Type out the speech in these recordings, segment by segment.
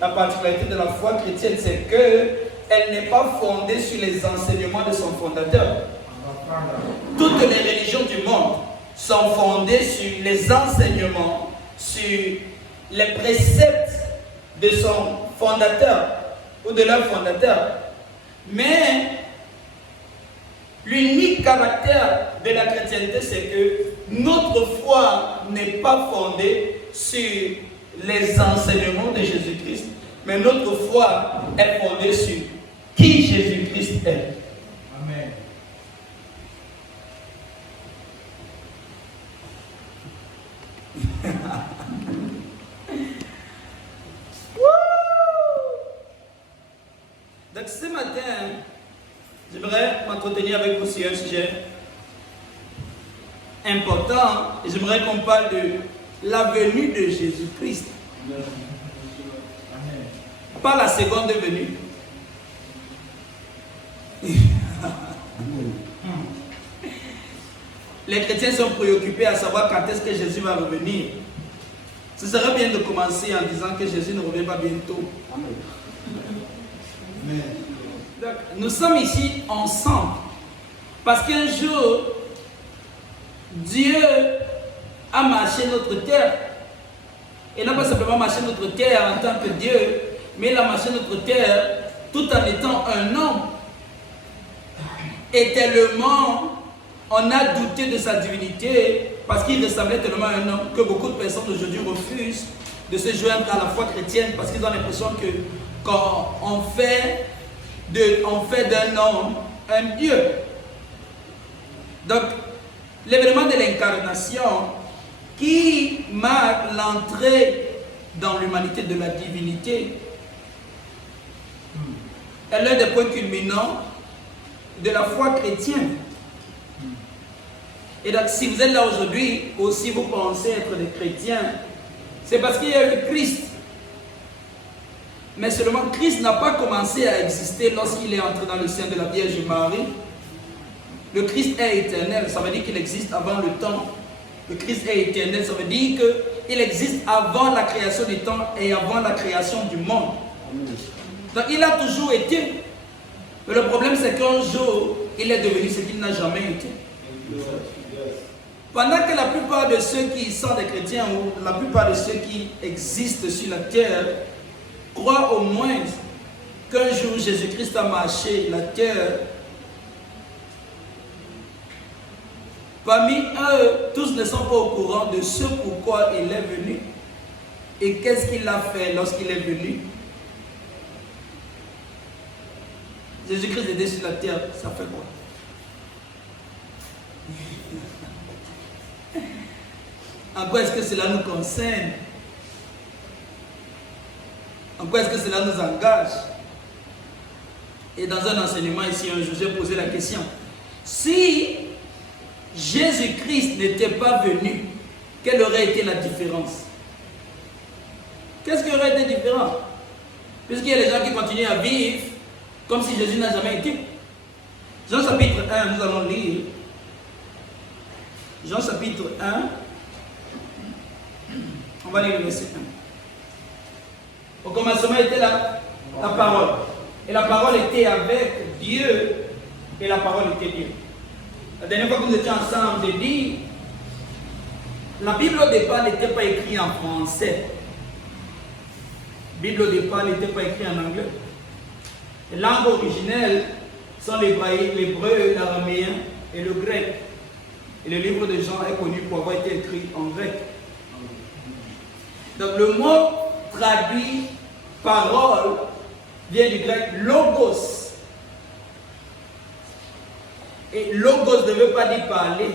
la particularité de la foi chrétienne, c'est qu'elle n'est pas fondée sur les enseignements de son fondateur. Toutes les religions du monde sont fondées sur les enseignements, sur les préceptes de son fondateur ou de leur fondateur. Mais l'unique caractère de la chrétienté, c'est que notre foi n'est pas fondée sur les enseignements de Jésus-Christ, mais notre foi est fondée sur qui Jésus-Christ est. Amen. Donc ce matin, j'aimerais m'entretenir avec vous sur un sujet important et j'aimerais qu'on parle de la venue de Jésus-Christ. Pas la seconde venue. Les chrétiens sont préoccupés à savoir quand est-ce que Jésus va revenir. Ce serait bien de commencer en disant que Jésus ne revient pas bientôt. Amen. Donc, nous sommes ici ensemble parce qu'un jour, Dieu a marché notre terre. Et n'a pas simplement marché notre terre en tant que Dieu, mais il a marché notre terre tout en étant un homme. Et tellement on a douté de sa divinité parce qu'il ressemblait tellement à un homme que beaucoup de personnes aujourd'hui refusent de se joindre à la foi chrétienne parce qu'ils ont l'impression que quand on fait d'un homme un Dieu. Donc, l'événement de l'incarnation qui marque l'entrée dans l'humanité de la divinité est l'un des points culminants de la foi chrétienne. Et donc, si vous êtes là aujourd'hui, ou si vous pensez être des chrétiens, c'est parce qu'il y a eu Christ. Mais seulement Christ n'a pas commencé à exister lorsqu'il est entré dans le sein de la Vierge Marie. Le Christ est éternel, ça veut dire qu'il existe avant le temps. Le Christ est éternel, ça veut dire qu'il existe avant la création du temps et avant la création du monde. Donc il a toujours été. Mais le problème c'est qu'un jour, il est devenu ce qu'il n'a jamais été. Pendant que la plupart de ceux qui sont des chrétiens ou la plupart de ceux qui existent sur la terre croient au moins qu'un jour Jésus-Christ a marché la terre, parmi eux, tous ne sont pas au courant de ce pourquoi il est venu et qu'est-ce qu'il a fait lorsqu'il est venu. Jésus-Christ était sur la terre, ça fait quoi? En quoi est-ce que cela nous concerne? En quoi est-ce que cela nous engage? Et dans un enseignement ici, un jour, j'ai posé la question. Si Jésus-Christ n'était pas venu, quelle aurait été la différence? Qu'est-ce qui aurait été différent? Puisqu'il y a des gens qui continuent à vivre comme si Jésus n'a jamais été. Jean chapitre 1, nous allons lire. Jean chapitre 1. On va lire le verset 1. Au commencement était la parole. Et la parole était avec Dieu. Et la parole était Dieu. La dernière fois que nous étions ensemble, j'ai dit, la Bible au départ n'était pas écrite en français. La Bible au départ n'était pas écrite en anglais. Les langues originelles sont l'hébreu, l'araméen et le grec. Et le livre de Jean est connu pour avoir été écrit en grec. Donc le mot traduit parole vient du grec logos. Et logos ne veut pas dire parler.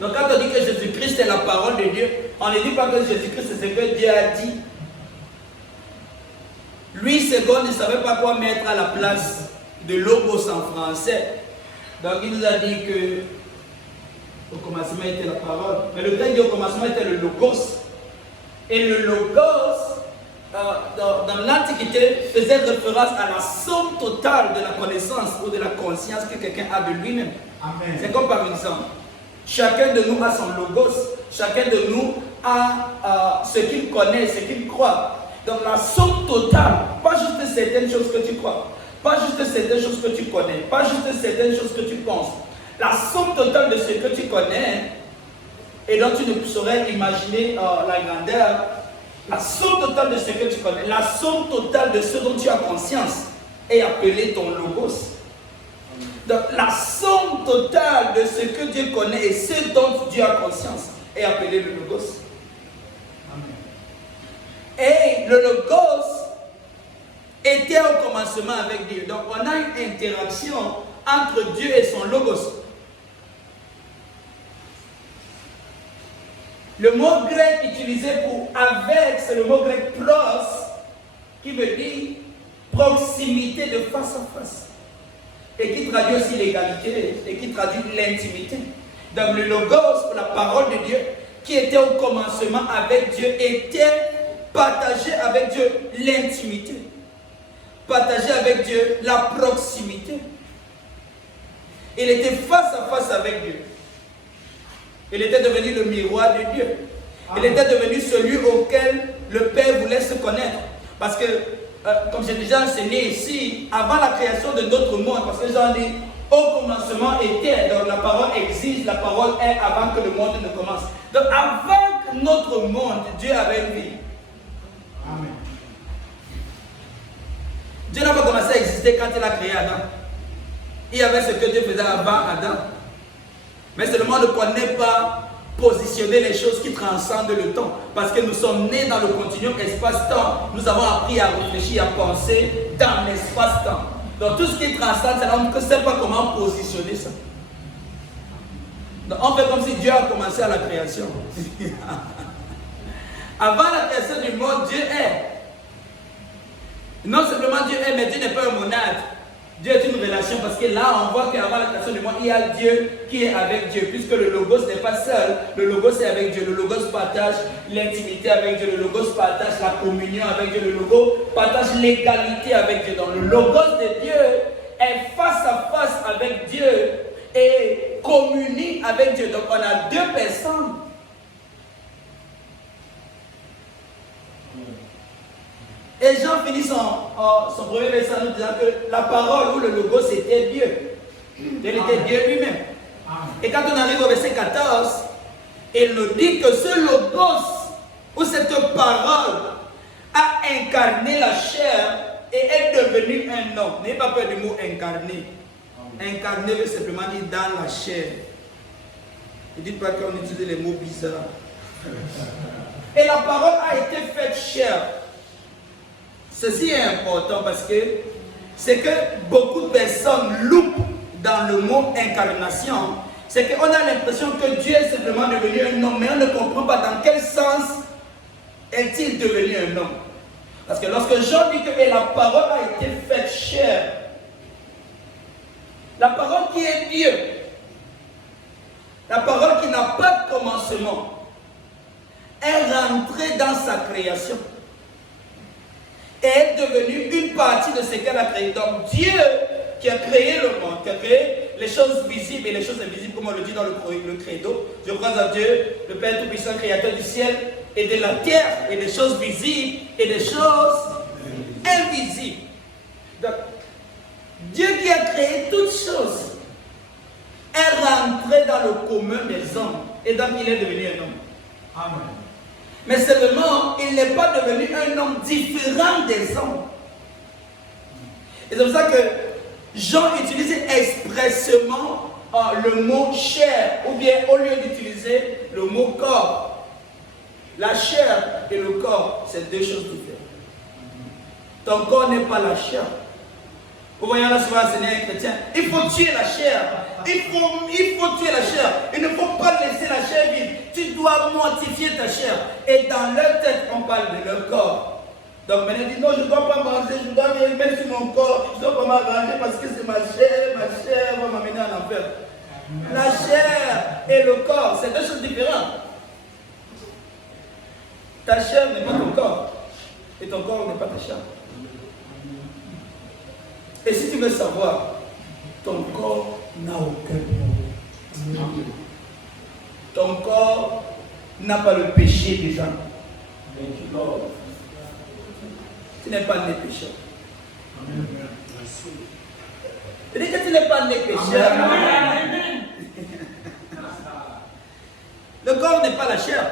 Donc quand on dit que Jésus-Christ est la parole de Dieu, on ne dit pas que Jésus-Christ c'est ce que Dieu a dit. Lui, second, ne savait pas quoi mettre à la place de logos en français. Donc il nous a dit que au commencement était la parole. Mais le grec dit au commencement était le logos. Et le logos, dans l'Antiquité, faisait référence à la somme totale de la connaissance ou de la conscience que quelqu'un a de lui-même. C'est comme par exemple, chacun de nous a son logos, chacun de nous à ce qu'il connaît, ce qu'il croit. Donc la somme totale, pas juste certaines choses que tu crois, pas juste certaines choses que tu connais, pas juste certaines choses que tu penses. La somme totale de ce que tu connais et dont tu ne saurais imaginer la grandeur, la somme totale de ce que tu connais, la somme totale de ce dont tu as conscience est appelée ton logos. Donc la somme totale de ce que Dieu connaît et ce dont Dieu a conscience est appelé le logos. Et le logos était au commencement avec Dieu. Donc on a une interaction entre Dieu et son logos. Le mot grec utilisé pour avec, c'est le mot grec pros, qui veut dire proximité de face à face. Et qui traduit aussi l'égalité, et qui traduit l'intimité. Donc le logos, la parole de Dieu, qui était au commencement avec Dieu, était partagé avec Dieu l'intimité. Partagé avec Dieu la proximité. Il était face à face avec Dieu. Il était devenu le miroir de Dieu. Il était devenu celui auquel le Père voulait se connaître. Parce que, comme j'ai déjà enseigné ici, avant la création de notre monde, parce que j'en ai au commencement était, donc la parole existe, la parole est avant que le monde ne commence. Donc avant que notre monde, Dieu avait une vie. Amen. Dieu n'a pas commencé à exister quand il a créé Adam. Il y avait ce que Dieu faisait avant Adam. Mais seulement on ne connaît pas positionner les choses qui transcendent le temps. Parce que nous sommes nés dans le continuum espace-temps. Nous avons appris à réfléchir, à penser dans l'espace-temps. Donc tout ce qui transcende, c'est là on ne sait pas comment positionner ça. Donc on fait comme si Dieu a commencé à la création. Avant la création du monde, Dieu est. Non seulement Dieu est, mais Dieu n'est pas un monade. Dieu est une relation parce que là, on voit qu'avant la création du monde, il y a Dieu qui est avec Dieu. Puisque le Logos n'est pas seul, le Logos est avec Dieu. Le Logos partage l'intimité avec Dieu. Le Logos partage la communion avec Dieu. Le Logos partage l'égalité avec Dieu. Donc le Logos de Dieu est face à face avec Dieu et communie avec Dieu. Donc on a deux personnes. Et Jean finit son premier verset en nous disant que la parole ou le logos c'était Dieu. Il était Dieu lui-même. Et quand on arrive au verset 14, il nous dit que ce logos ou cette parole a incarné la chair et est devenu un homme. N'ayez pas peur du mot incarné. Incarné veut simplement dire dans la chair. Ne dites pas qu'on utilise les mots bizarres. Et la parole a été faite chair. Ceci est important parce que c'est que beaucoup de personnes loupent dans le mot incarnation. C'est qu'on a l'impression que Dieu est simplement devenu un homme, mais on ne comprend pas dans quel sens est-il devenu un homme. Parce que lorsque Jean dit que la parole a été faite chair, la parole qui est Dieu, la parole qui n'a pas de commencement, est rentrée dans sa création. Est devenue une partie de ce qu'elle a créé. Donc Dieu qui a créé le monde, qui a créé les choses visibles et les choses invisibles, comme on le dit dans le credo. Je crois à Dieu, le Père Tout-Puissant, Créateur du ciel et de la terre, et des choses visibles et des choses invisibles. Donc, Dieu qui a créé toutes choses est rentré dans le commun des hommes. Et donc il est devenu un homme. Amen. Mais seulement, il n'est pas devenu un homme différent des hommes. Et c'est pour ça que Jean utilise expressément le mot chair, ou bien au lieu d'utiliser le mot corps. La chair et le corps, c'est deux choses différentes. Ton corps n'est pas la chair. Vous voyez là souvent enseigner un chrétien, il faut tuer la chair. Il faut tuer la chair. Il ne faut pas laisser la chair vide. Tu dois mortifier ta chair. Et dans leur tête, on parle de leur corps. Donc maintenant, il dit non, je ne dois pas manger, je dois rien mettre sur mon corps, je ne dois pas m'arranger parce que c'est ma chair va m'amener en enfer. La chair et le corps, c'est deux choses différentes. Ta chair n'est pas ton corps. Et ton corps n'est pas ta chair. Et si tu veux savoir, ton corps n'a aucun problème. Ton corps n'a pas le péché déjà. Tu n'es pas né pécheur. Je dis que tu n'es pas né pécheur. Le corps n'est pas la chair.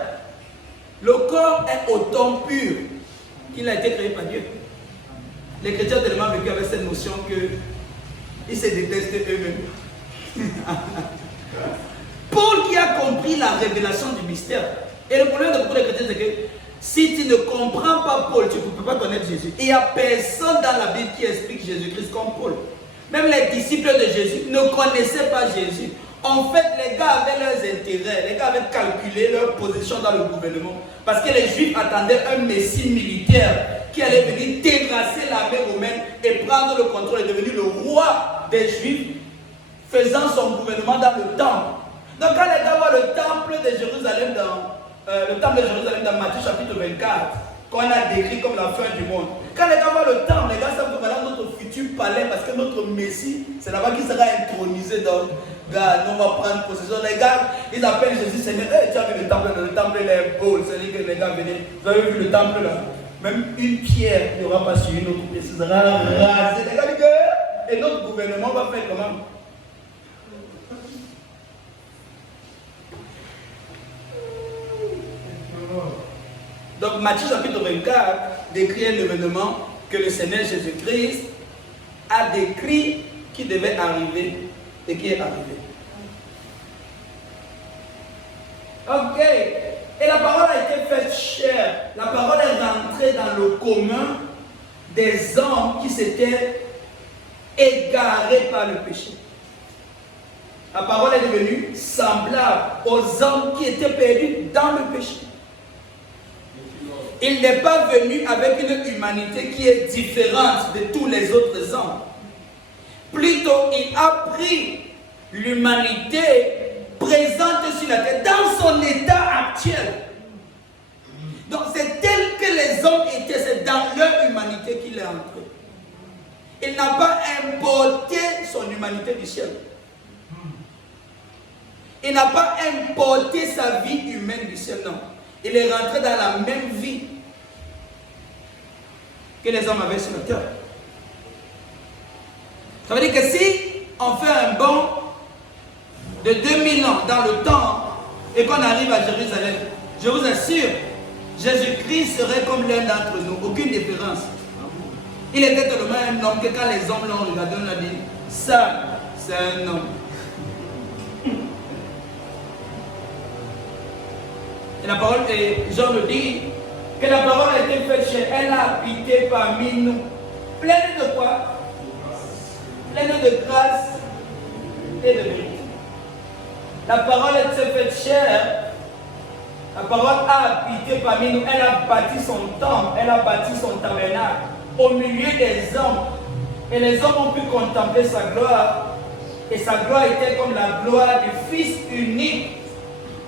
Le corps est autant pur qu'il a été créé par Dieu. Les chrétiens ont tellement vécu avec cette notion qu'ils se détestent eux-mêmes. Paul qui a compris la révélation du mystère. Et le problème de beaucoup de chrétiens, c'est que si tu ne comprends pas Paul, tu ne peux pas connaître Jésus. Il n'y a personne dans la Bible qui explique Jésus-Christ comme Paul. Même les disciples de Jésus ne connaissaient pas Jésus. En fait, les gars avaient leurs intérêts. Les gars avaient calculé leur position dans le gouvernement. Parce que les Juifs attendaient un messie militaire qui allait venir terrasser l'armée romaine et prendre le contrôle et devenir le roi des Juifs, faisant son gouvernement dans le temple. Donc quand les gars voient le temple de Jérusalem dans Matthieu chapitre 24, qu'on a décrit comme la fin du monde. Quand les gars voient le temple, les gars savent que voilà notre futur palais, parce que notre Messie, c'est là-bas qu'il sera intronisé. Donc, gars, nous on va prendre possession. Les gars, ils appellent Jésus Seigneur. Hey, tu as vu le temple il est beau. C'est-à-dire que les gars venaient. Vous avez vu le temple là? Même une pierre ne aura pas sur une autre pierre. Ce sera rasé. Les gars disent que, et notre gouvernement va faire comment? Donc Matthieu chapitre 24 décrit un événement que le Seigneur Jésus-Christ a décrit qui devait arriver et qui est arrivé. Ok. Et la parole a été faite chair. La parole est rentrée dans le commun des hommes qui s'étaient égarés par le péché. La parole est devenue semblable aux hommes qui étaient perdus dans le péché. Il n'est pas venu avec une humanité qui est différente de tous les autres hommes. Plutôt, il a pris l'humanité présente sur la terre dans son état actuel. Donc, c'est tel que les hommes étaient, c'est dans leur humanité qu'il est entré. Il n'a pas importé son humanité du ciel. Il n'a pas importé sa vie humaine du ciel, non. Il est rentré dans la même vie que les hommes avaient sur la terre. Ça veut dire que si on fait un bond de 2000 ans dans le temps et qu'on arrive à Jérusalem, je vous assure, Jésus-Christ serait comme l'un d'entre nous, aucune différence. Il était tellement un homme que quand les hommes l'ont regardé, on a dit, ça, c'est un homme. Et la parole, et Jean le dit, que la parole a été faite chez elle, a habité parmi nous. Pleine de quoi? Pleine de grâce et de vérité. La parole a été faite chair. La parole a habité parmi nous. Elle a bâti son temple, elle a bâti son tabernacle au milieu des hommes. Et les hommes ont pu contempler sa gloire. Et sa gloire était comme la gloire du Fils unique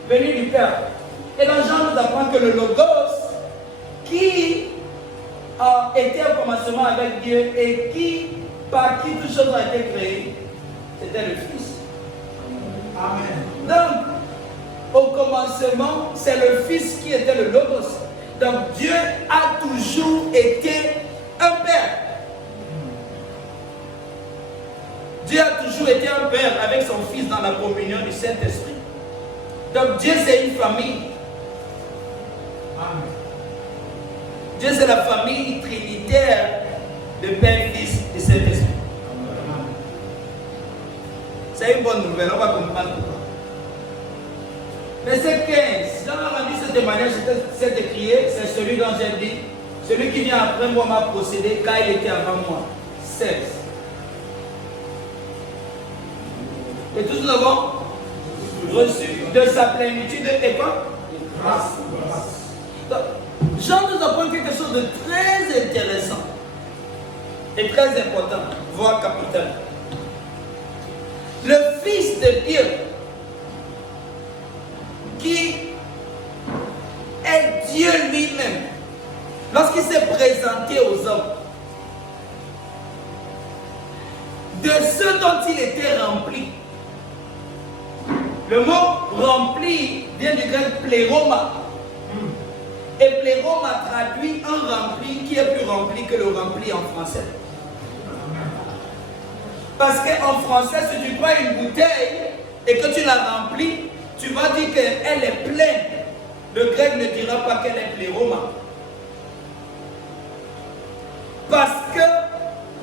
venu du Père. Et dans Jean nous apprend que le Logos, qui a été au commencement avec Dieu et par qui toutes choses ont été créées, c'était le Fils. Amen. Donc, au commencement, c'est le Fils qui était le Logos. Donc, Dieu a toujours été un Père. Dieu a toujours été un Père avec son Fils dans la communion du Saint-Esprit. Donc, Dieu, c'est une famille. Amen. Dieu, c'est la famille trinitaire de Père, Fils et Saint-Esprit. C'est une bonne nouvelle, on va comprendre pourquoi. Verset 15, Jean a rendu ce témoignage, c'est écrit, c'est celui dont j'ai dit, celui qui vient après moi m'a procédé car il était avant moi. 16. Et tous nous avons reçu de sa plénitude et quoi? Grâce. Donc, Jean nous apprend quelque chose de très intéressant et très important, voire capital. Le Fils de Dieu, qui est Dieu lui-même, lorsqu'il s'est présenté aux hommes, de ce dont il était rempli. Le mot rempli vient du grec pléroma. Et pléroma traduit un rempli qui est plus rempli que le rempli en français. Parce qu'en français, si tu prends une bouteille et que tu la remplis, tu vas dire qu'elle est pleine. Le grec ne dira pas qu'elle est pléroma. Parce que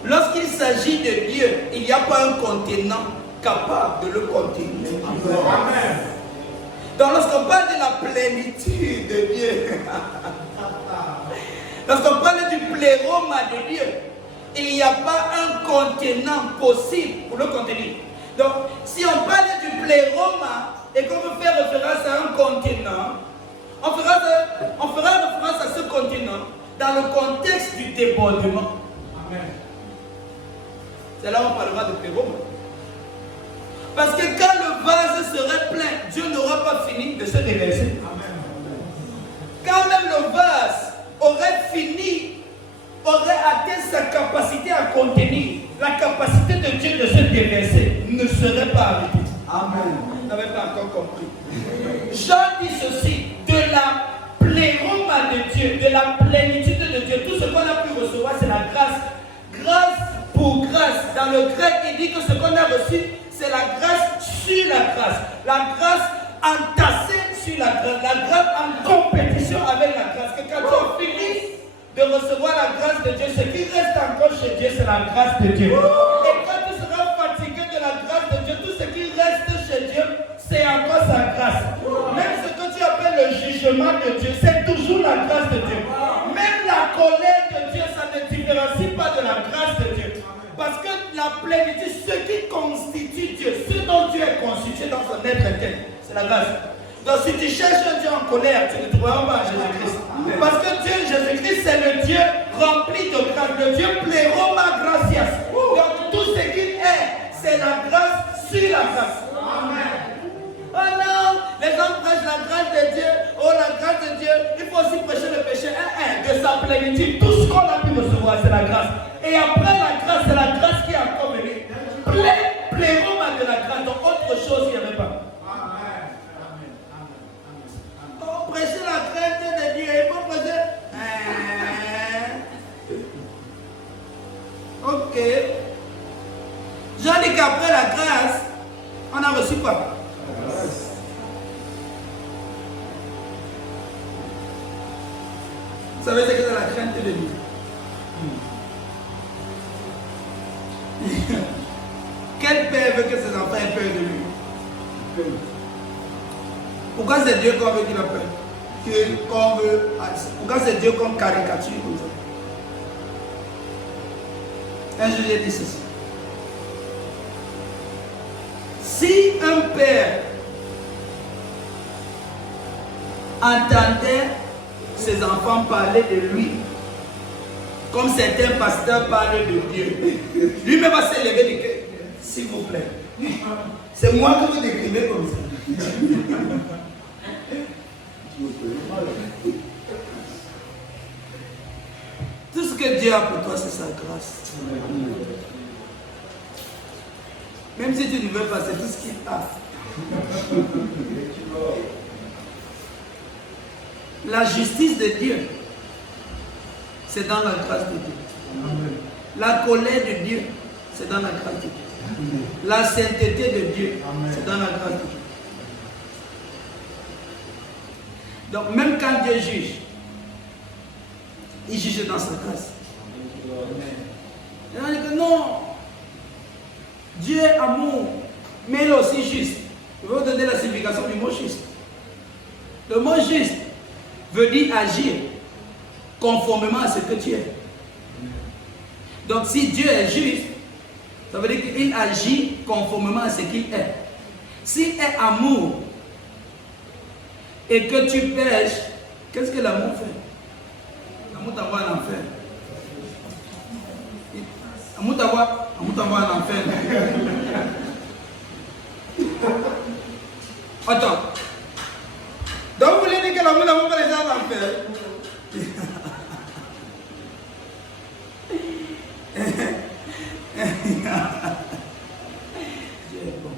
lorsqu'il s'agit de Dieu, il n'y a pas un contenant capable de le contenir. Amen. Donc lorsqu'on parle de la plénitude de Dieu, lorsqu'on parle du pléroma de Dieu, il n'y a pas un contenant possible pour le contenir. Donc si on parle du pléroma et qu'on veut faire référence à un contenant, on fera référence à ce contenant dans le contexte du débordement. Amen. C'est là où on parlera de pléroma. Parce que quand le vase serait plein, Dieu n'aura pas fini de se déverser. Amen. Quand même le vase aurait fini, aurait atteint sa capacité à contenir, la capacité de Dieu de se déverser ne serait pas arrêtée. Amen. Vous n'avez pas encore compris. Jean dit ceci, de la pléroma de Dieu, de la plénitude de Dieu, tout ce qu'on a pu recevoir, c'est la grâce. Grâce pour grâce. Dans le grec, il dit que ce qu'on a reçu, c'est la grâce sur la grâce. La grâce entassée sur la grâce en compétition avec la grâce. Que quand tu finis de recevoir la grâce de Dieu, ce qui reste encore chez Dieu, c'est la grâce de Dieu. Et quand tu seras fatigué de la grâce de Dieu, tout ce qui reste chez Dieu, c'est encore sa grâce. Même ce que tu appelles le jugement de Dieu, c'est toujours la grâce de Dieu. Même la colère de Dieu, ça ne différencie pas de la grâce de Dieu. Parce que la plénitude, ce qui constitue Dieu, ce dont Dieu est constitué dans son être interne, c'est la grâce. Donc si tu cherches un Dieu en colère, tu ne trouveras pas Jésus-Christ. Parce que Dieu, Jésus-Christ, c'est le Dieu rempli de grâce, le Dieu pléroma gratias. Donc tout ce qu'il est, c'est la grâce sur la grâce. Amen. Oh non, les gens prêchent la grâce de Dieu. Oh, la grâce de Dieu. Il faut aussi prêcher le péché. De sa plénitude. Tout ce qu'on a pu recevoir, c'est la grâce. Et après la grâce, c'est la grâce qui est encore venue. Pléroma de la grâce. Donc autre chose, il n'y avait pas. Amen. Oh, prêcher la grâce de Dieu. Il faut prêcher. Ok. Jean dit qu'après la grâce, on a reçu quoi? Vous savez ce que c'est la crainte de Dieu? Quel père veut que ses enfants aient peur de lui? Pourquoi c'est Dieu qu'on veut qu'il a peur? Pourquoi c'est Dieu qu'on caricature comme ça? Un juge dit ceci. Si un père entendait ses enfants parler de lui, comme certains pasteurs parlent de Dieu, lui-même va s'élever et dire, s'il vous plaît, c'est moi que vous décrivez comme ça. Tout ce que Dieu a pour toi, c'est sa grâce. Même si tu ne veux pas, c'est tout ce qu'il a. La justice de Dieu, c'est dans la grâce de Dieu. La colère de Dieu, c'est dans la grâce de Dieu. La sainteté de Dieu, c'est dans la grâce de Dieu. Donc même quand Dieu juge, il juge dans sa grâce. Et on dit que non, Dieu est amour, mais il est aussi juste. Je vais vous donner la signification du mot juste. Le mot juste veut dire agir conformément à ce que tu es. Donc si Dieu est juste, ça veut dire qu'il agit conformément à ce qu'il est. S'il est amour et que tu pêches, qu'est-ce que l'amour fait? L'amour t'envoie en enfer. L'amour t'envoie en enfer. Attends. Donc vous voulez dire que l'amour n'envoie pas les gens en enfer? Dieu est bon.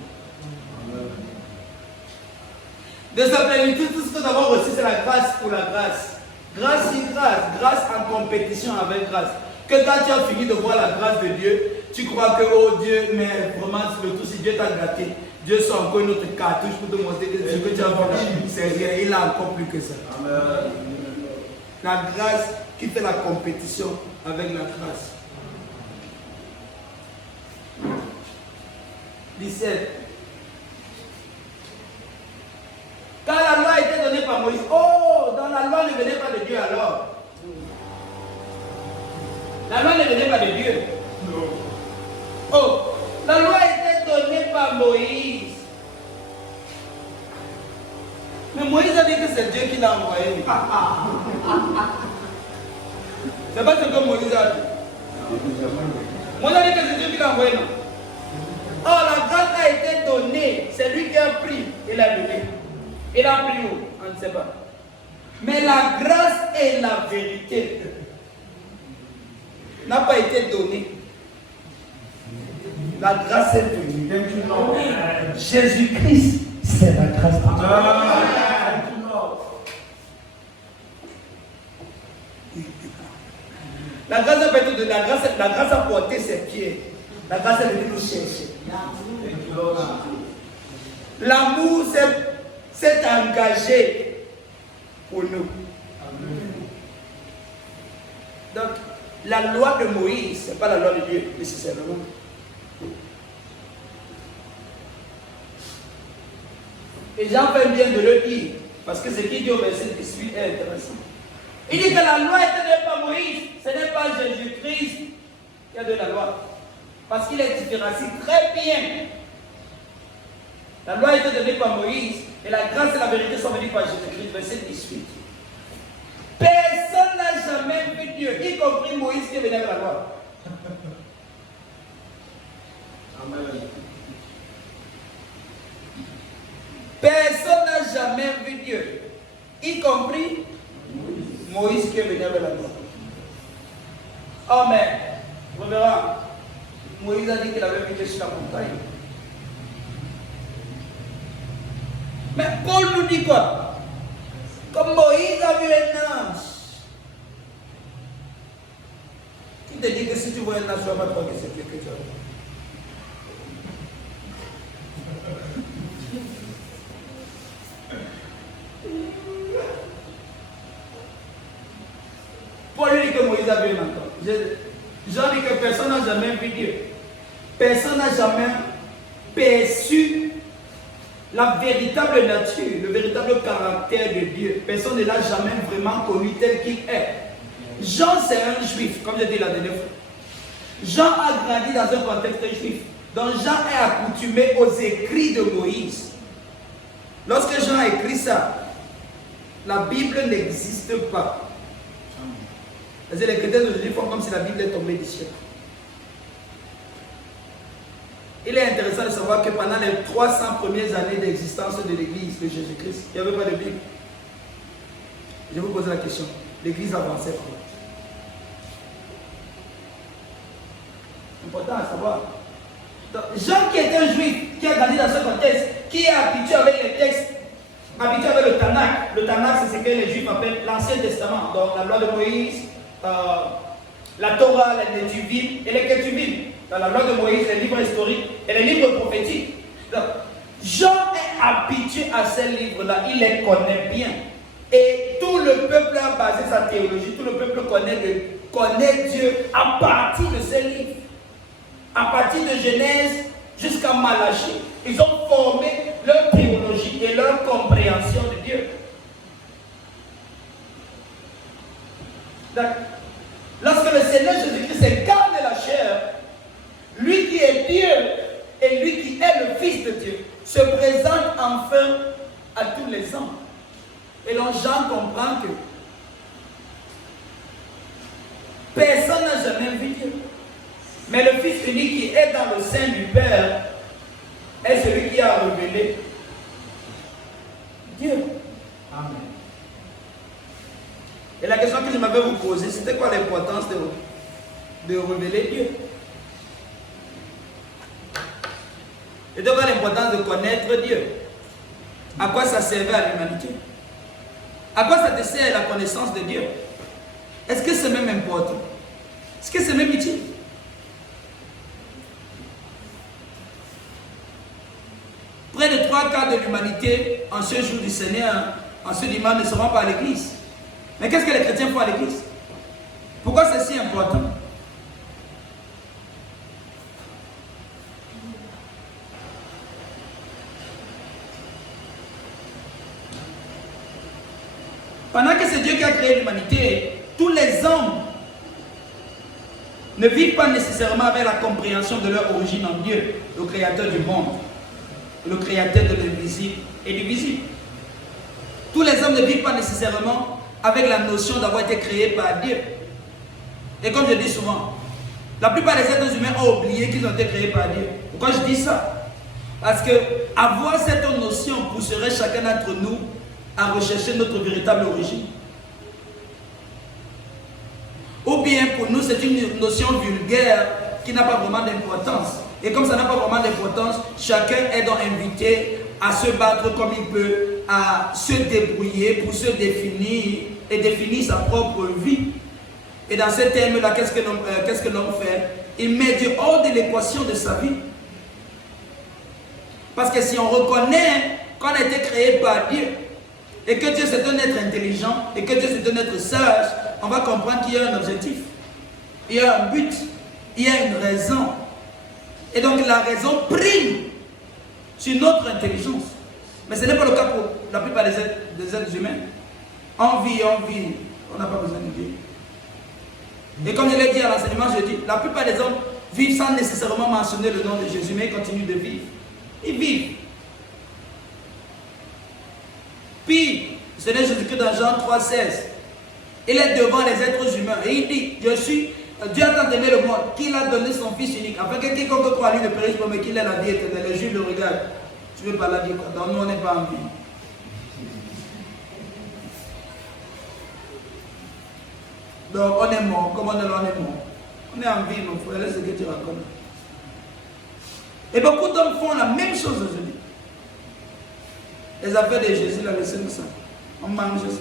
De sa plénitude, tout ce que nous avons reçu, c'est la grâce pour la grâce. Grâce sur grâce, grâce en compétition avec grâce. Que quand tu as fini de voir la grâce de Dieu, tu crois que, oh Dieu, mais vraiment, le tout, si Dieu t'a gâté, Dieu sort encore une autre cartouche pour te montrer que ce que tu as fait, c'est rien. Il a encore plus que ça. Amen. La grâce qui fait la compétition avec la grâce. 17. Quand la loi a été donnée par Moïse, oh, dans la loi ne venait pas de Dieu alors. La loi ne venait pas de Dieu. Non. Oh, la loi a été donnée par Moïse. Mais Moïse a dit que c'est Dieu qui l'a envoyé. C'est pas ce que Moïse a dit. Moïse a dit que c'est Dieu qui l'a envoyé, non? Oh, la grâce a été donnée. C'est lui qui a pris et l'a donné. Il a pris où? On ne sait pas. Mais la grâce et la vérité n'a pas été donnée. La grâce est venue. Jésus-Christ, c'est la grâce de Dieu. La grâce a été donnée. La grâce a porté ses pieds. La grâce est venue nous chercher. L'amour s'est engagé pour nous. Donc, la loi de Moïse, ce n'est pas la loi de Dieu, nécessairement. Et Jean fait bien de le dire, parce que ce qu'il dit au verset 18 est intéressant. Il dit que la loi est donnée par Moïse, ce n'est pas Jésus-Christ qui a donné la loi. Parce qu'il est différencié très bien. La loi a été donnée par Moïse, et la grâce et la vérité sont venues par Jésus-Christ, verset 18. Personne n'a jamais vu Dieu, y compris Moïse qui est venu avec la loi. Amen. Personne n'a jamais vu Dieu, y compris Moïse qui est venu avec la loi. Amen. Vous verrez, Moïse a dit qu'il avait vu Dieu sur la montagne. Mais Paul nous dit quoi? Comme Moïse a vu un ange. Qui te dit que si tu vois un ange, tu ne vas pas croire que c'est Dieu que tu as vu? Paul dit que Moïse a vu un ange. Jean dit que personne n'a jamais vu Dieu. Personne n'a jamais perçu la véritable nature, le véritable caractère de Dieu. Personne ne l'a jamais vraiment connu tel qu'il est. Jean, c'est un juif, comme j'ai dit la dernière fois. Jean a grandi dans un contexte juif. Donc Jean est accoutumé aux écrits de Moïse. Lorsque Jean a écrit ça, la Bible n'existe pas. Les chrétiens d'aujourd'hui font comme si la Bible est tombée du ciel. Il est intéressant de savoir que pendant les 300 premières années d'existence de l'Église de Jésus-Christ, il n'y avait pas de Bible. Je vous pose la question. L'Église avançait comment? Important à savoir. Donc, Jean qui est un juif, qui a grandi dans ce contexte, qui est habitué avec les textes, habitué avec le Tanakh. Le Tanakh, c'est ce que les juifs appellent l'Ancien Testament. Donc la loi de Moïse, la Torah, les Nétuvim et les Ketuvim. Dans la loi de Moïse, les livres historiques et les livres prophétiques. Donc, Jean est habitué à ces livres-là, il les connaît bien. Et tout le peuple a basé sa théologie, tout le peuple connaît Dieu à partir de ces livres. À partir de Genèse jusqu'à Malachie, ils ont formé leur théologie et leur compréhension de Dieu. Donc, lorsque le Seigneur Jésus-Christ incarne la chair, lui qui est Dieu et lui qui est le Fils de Dieu, se présente enfin à tous les hommes. Et donc Jean comprend que personne n'a jamais vu Dieu. Mais le Fils unique qui est dans le sein du Père est celui qui a révélé Dieu. Amen. Et la question que je m'avais vous poser, c'était quoi l'importance de révéler Dieu? Et de quoi l'importance de connaître Dieu? À quoi ça servait à l'humanité? À quoi ça te sert la connaissance de Dieu? Est-ce que c'est même important? Est-ce que c'est même utile? Près de 3/4 de l'humanité, en ce jour du Seigneur, en ce dimanche, ne se rend pas à l'église. Mais qu'est-ce que les chrétiens font à l'église? Pourquoi c'est si important? Pendant que c'est Dieu qui a créé l'humanité, tous les hommes ne vivent pas nécessairement avec la compréhension de leur origine en Dieu, le créateur du monde, le créateur de l'invisible et du visible. Tous les hommes ne vivent pas nécessairement avec la notion d'avoir été créés par Dieu. Et comme je dis souvent, la plupart des êtres humains ont oublié qu'ils ont été créés par Dieu. Pourquoi je dis ça? Parce que avoir cette notion pousserait chacun d'entre nous à rechercher notre véritable origine. Ou bien pour nous c'est une notion vulgaire qui n'a pas vraiment d'importance. Et comme ça n'a pas vraiment d'importance, chacun est donc invité à se battre comme il peut, à se débrouiller pour se définir et définir sa propre vie. Et dans ces termes-là, qu'est-ce que l'homme fait? Il met Dieu hors de l'équation de sa vie. Parce que si on reconnaît qu'on a été créé par Dieu, et que Dieu c'est un être intelligent, et que Dieu c'est un être sage, on va comprendre qu'il y a un objectif, il y a un but, il y a une raison. Et donc la raison prime sur notre intelligence. Mais ce n'est pas le cas pour la plupart des êtres humains. On vit, on n'a pas besoin de vivre. Et comme je l'ai dit à l'enseignement, je dis, la plupart des hommes vivent sans nécessairement mentionner le nom de Jésus, mais ils continuent de vivre. Ils vivent. Puis, ce n'est Jésus que dans Jean 3,16. Il est devant les êtres humains et il dit, Dieu a tant aimé le monde qu'il a donné son Fils unique, afin que quiconque croit à lui ne périsse pas, mais qu'il ait la vie éternelle. Les Juifs le regardent. Tu veux pas la vie, quoi? Donc nous, on n'est pas en vie. Donc on est mort. Comment on est mort? On est en vie, mon frère. C'est ce que tu racontes. Et beaucoup d'hommes font la même chose aujourd'hui. Les affaires de Jésus, la laissez-nous ça. On mange ça.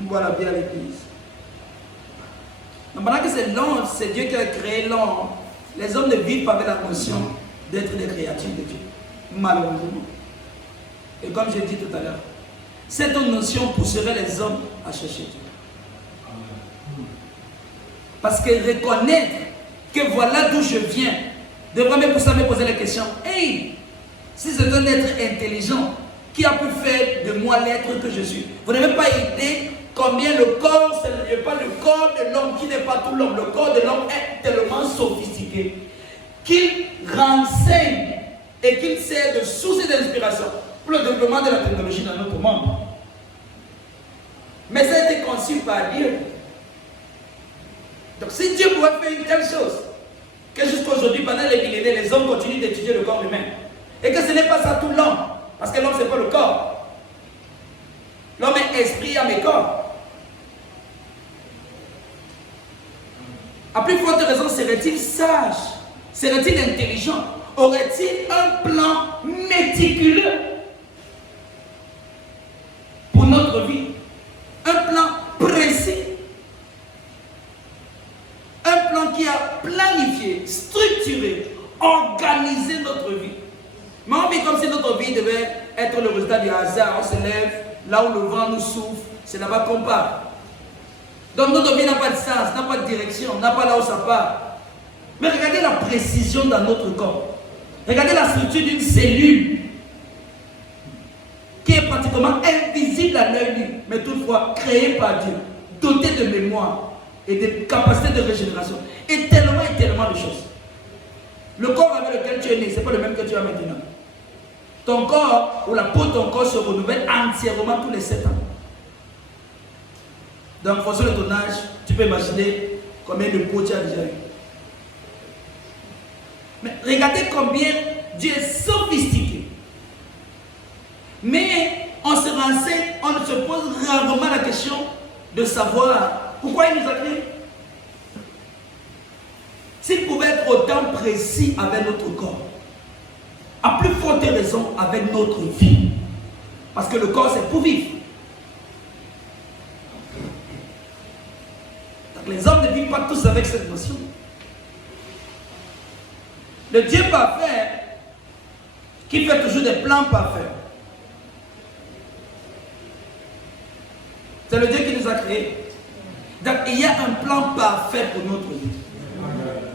On boit la bière à l'église. Pendant que c'est l'homme, c'est Dieu qui a créé l'homme, les hommes ne vivent pas avec la notion d'être des créatures de Dieu. Malheureusement. Et comme j'ai dit tout à l'heure, cette notion pousserait les hommes à chercher Dieu. Parce que reconnaître que voilà d'où je viens devrait me pousser à me poser la question. Hey, si c'est un être intelligent qui a pu faire de moi l'être que je suis, vous n'avez pas idée combien le corps, ce n'est pas le corps de l'homme qui n'est pas tout l'homme. Le corps de l'homme est tellement sophistiqué qu'il renseigne et qu'il sert de source d'inspiration pour le développement de la technologie dans notre monde. Mais ça a été conçu par Dieu. Donc si Dieu pouvait faire une telle chose, que jusqu'à aujourd'hui, pendant les millénaires, les hommes continuent d'étudier le corps humain, et que ce n'est pas ça tout l'homme, parce que l'homme ce n'est pas le corps. L'homme est esprit, âme et corps. À plus forte raison, serait-il sage? Serait-il intelligent? Aurait-il un plan méticuleux pour notre vie? Un plan précis? Un plan qui a planifié, structuré, organisé notre vie. Mais on vit comme si notre vie devait être le résultat du hasard. On se lève, là où le vent nous souffle, c'est là-bas qu'on part. Donc notre vie n'a pas de sens, n'a pas de direction, n'a pas là où ça part. Mais regardez la précision dans notre corps. Regardez la structure d'une cellule qui est pratiquement invisible à l'œil nu, mais toutefois créée par Dieu, dotée de mémoire et de capacité de régénération. Et tellement de choses. Le corps avec lequel tu es né, ce n'est pas le même que tu as maintenant. Ton corps, ou la peau de ton corps se renouvelle entièrement tous les 7 ans. Donc, en fonction de ton âge, tu peux imaginer combien de peau tu as déjà eu. Mais regardez combien Dieu est sophistiqué. Mais on se renseigne, on se pose rarement la question de savoir pourquoi il nous a créés. S'il pouvait être autant précis avec notre corps, à plus forte haute raison avec notre vie. Parce que le corps, c'est pour vivre. Donc les hommes ne vivent pas tous avec cette notion. Le Dieu parfait, qui fait toujours des plans parfaits, c'est le Dieu qui nous a créés. Donc il y a un plan parfait pour notre vie.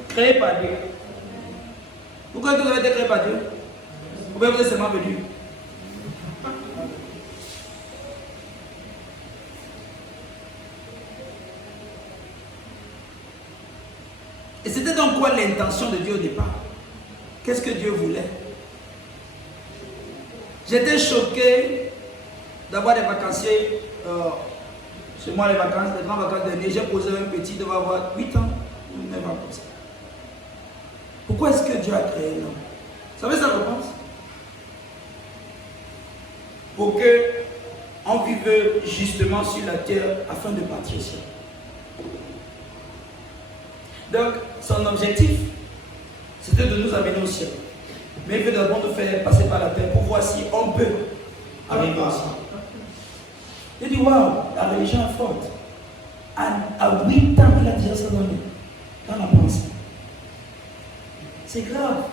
Créé par Dieu. Pourquoi vous avez été créé par Dieu? Pourquoi vous êtes seulement venu? Et c'était donc quoi l'intention de Dieu au départ? Qu'est-ce que Dieu voulait? J'étais choqué d'avoir des vacanciers, chez moi les vacances, les grandes vacances dernières, j'ai posé un petit, devait avoir 8 ans, même pas comme ça. Pourquoi est-ce que Dieu a créé l'homme? Vous savez sa réponse? Pour que on vive justement sur la terre afin de partir au ciel. Donc, son objectif, c'était de nous amener au ciel. Mais il veut d'abord nous faire passer par la terre pour voir si on peut arriver au ciel. Il dit, waouh, la religion est forte. À 8 ans, il a déjà ça dans la pensée. C'est grave.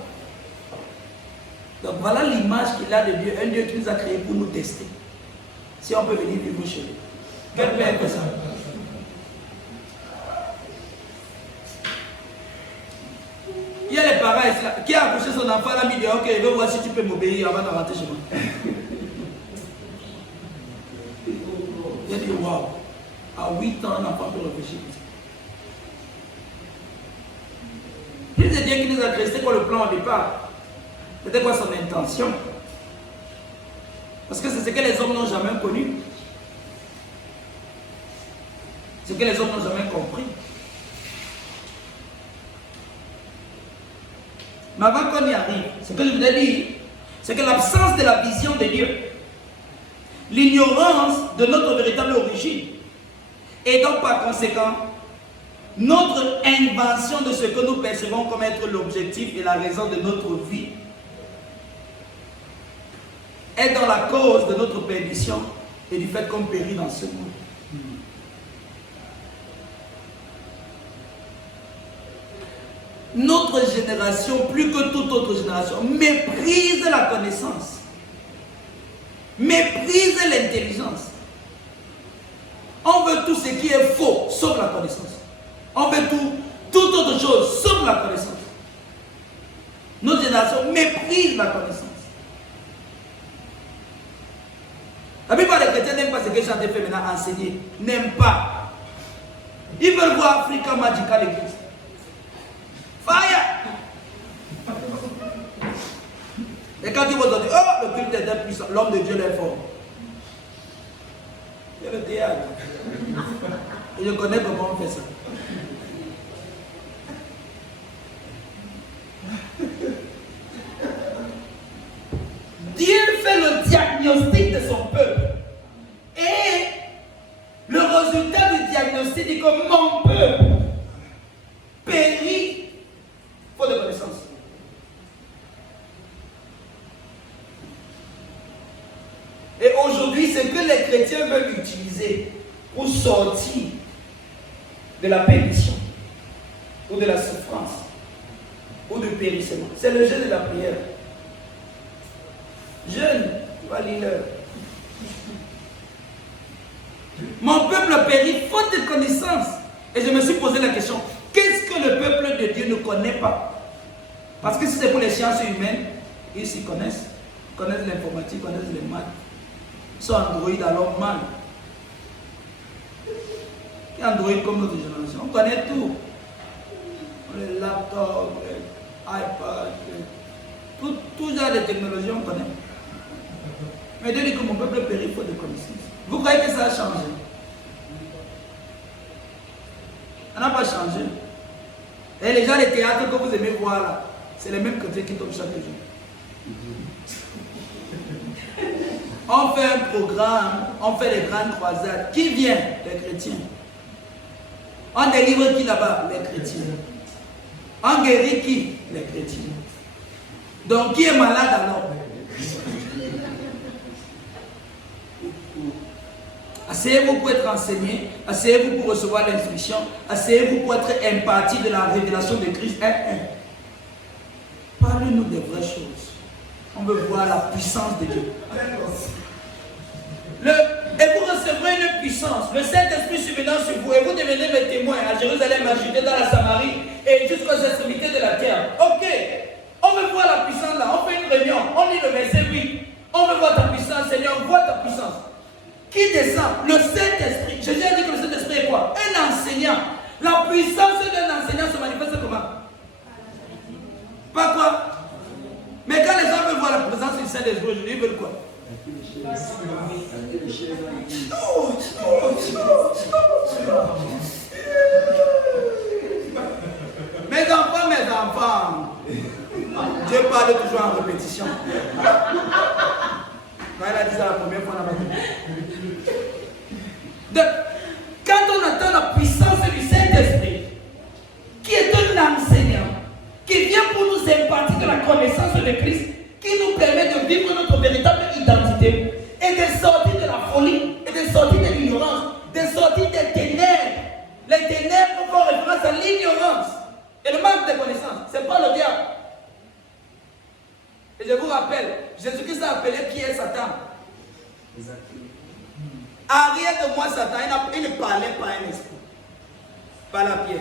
Donc voilà l'image qu'il a de Dieu, un Dieu qui nous a créés pour nous tester. Si on peut venir vivre chez lui. Quel père fait ça? Il y a les parents ici, qui a accouché son enfant, là, il dit, ok, je veux voir si tu peux m'obéir avant de rentrer chez moi. Il a dit, waouh, à 8 ans, l'enfant peut réfléchir. Il c'est Dieu qui nous a créés, c'était quoi le plan au départ? C'était quoi son intention? Parce que c'est ce que les hommes n'ont jamais connu. C'est ce que les hommes n'ont jamais compris. Mais avant qu'on y arrive, ce que je vous ai dit, c'est que l'absence de la vision de Dieu, l'ignorance de notre véritable origine, et donc par conséquent, notre invention de ce que nous percevons comme être l'objectif et la raison de notre vie, est dans la cause de notre perdition et du fait qu'on périt dans ce monde. Notre génération, plus que toute autre génération, méprise la connaissance, méprise l'intelligence. On veut tout ce qui est faux, sauf la connaissance. On veut toute autre chose, sauf la connaissance. Notre génération méprise la connaissance. La plupart des chrétiens n'aiment pas ce que Chanté fait maintenant enseigner. N'aiment pas. Ils veulent voir Africa Magical Église. Fire! Et quand ils vont dire, oh, le culte est puissant, l'homme de Dieu est fort. Il y a le théâtre. Et je connais comment on fait ça. Dieu fait le diagnostic de son peuple. Et le résultat du diagnostic dit que mon peuple périt faute de connaissance. Et aujourd'hui, c'est que les chrétiens veulent utiliser pour sortir de la perdition, ou de la souffrance, ou du périssement. C'est le jeûne de la prière. Jeûne, tu vas lire l'heure. Mon peuple périt faute de connaissance. Et je me suis posé la question, qu'est-ce que le peuple de Dieu ne connaît pas? Parce que si c'est pour les sciences humaines, ils s'y connaissent. Ils connaissent l'informatique, ils connaissent les maths. Ils sont Android alors mal. Et Android comme notre génération, on connaît tout. Les laptops, les iPads, tout genre de technologies, on connaît. Mais Dieu dit que mon peuple périt faute de connaissance. Vous croyez que ça a changé? Ça n'a pas changé. Et les gens, les théâtres que vous aimez voir là, c'est les mêmes chrétiens qui tombent chaque jour. On fait un programme, on fait les grandes croisades. Qui vient? Les chrétiens. On délivre qui là-bas? Les chrétiens. On guérit qui? Les chrétiens. Donc qui est malade alors? Asseyez-vous pour être enseigné, asseyez-vous pour recevoir l'instruction, asseyez-vous pour être imparti de la révélation de Christ. Parlez-nous des vraies choses. On veut voir la puissance de Dieu. Et vous recevrez une puissance. Le Saint-Esprit subvenant sur vous. Et vous devenez mes témoins à Jérusalem, à Judée, dans la Samarie et jusqu'aux extrémités de la terre. Ok. On veut voir la puissance là. On fait une réunion. On lit le verset 8. On veut voir ta puissance. Seigneur, vois ta puissance. Qui descend? Le Saint-Esprit. Jésus a dit que le Saint-Esprit est quoi? Un enseignant. La puissance d'un enseignant se manifeste comment? Pas quoi? Mais quand les gens veulent voir la présence du Saint-Esprit aujourd'hui, ils veulent quoi? Mes enfants, Dieu parle toujours en répétition. Quand elle a dit ça la première fois, on a dit. Donc, quand on entend la puissance du Saint-Esprit, qui est un enseignant, qui vient pour nous impartir de la connaissance de Christ, qui nous permet de vivre notre véritable identité et de sortir de la folie, et de sortir de l'ignorance, de sortir des ténèbres. Les ténèbres font référence à l'ignorance et le manque de connaissance. Ce n'est pas le diable. Et je vous rappelle, Jésus-Christ a appelé Pierre Satan. Arrière de moi, Satan, il ne parlait pas un esprit. Pas la Pierre.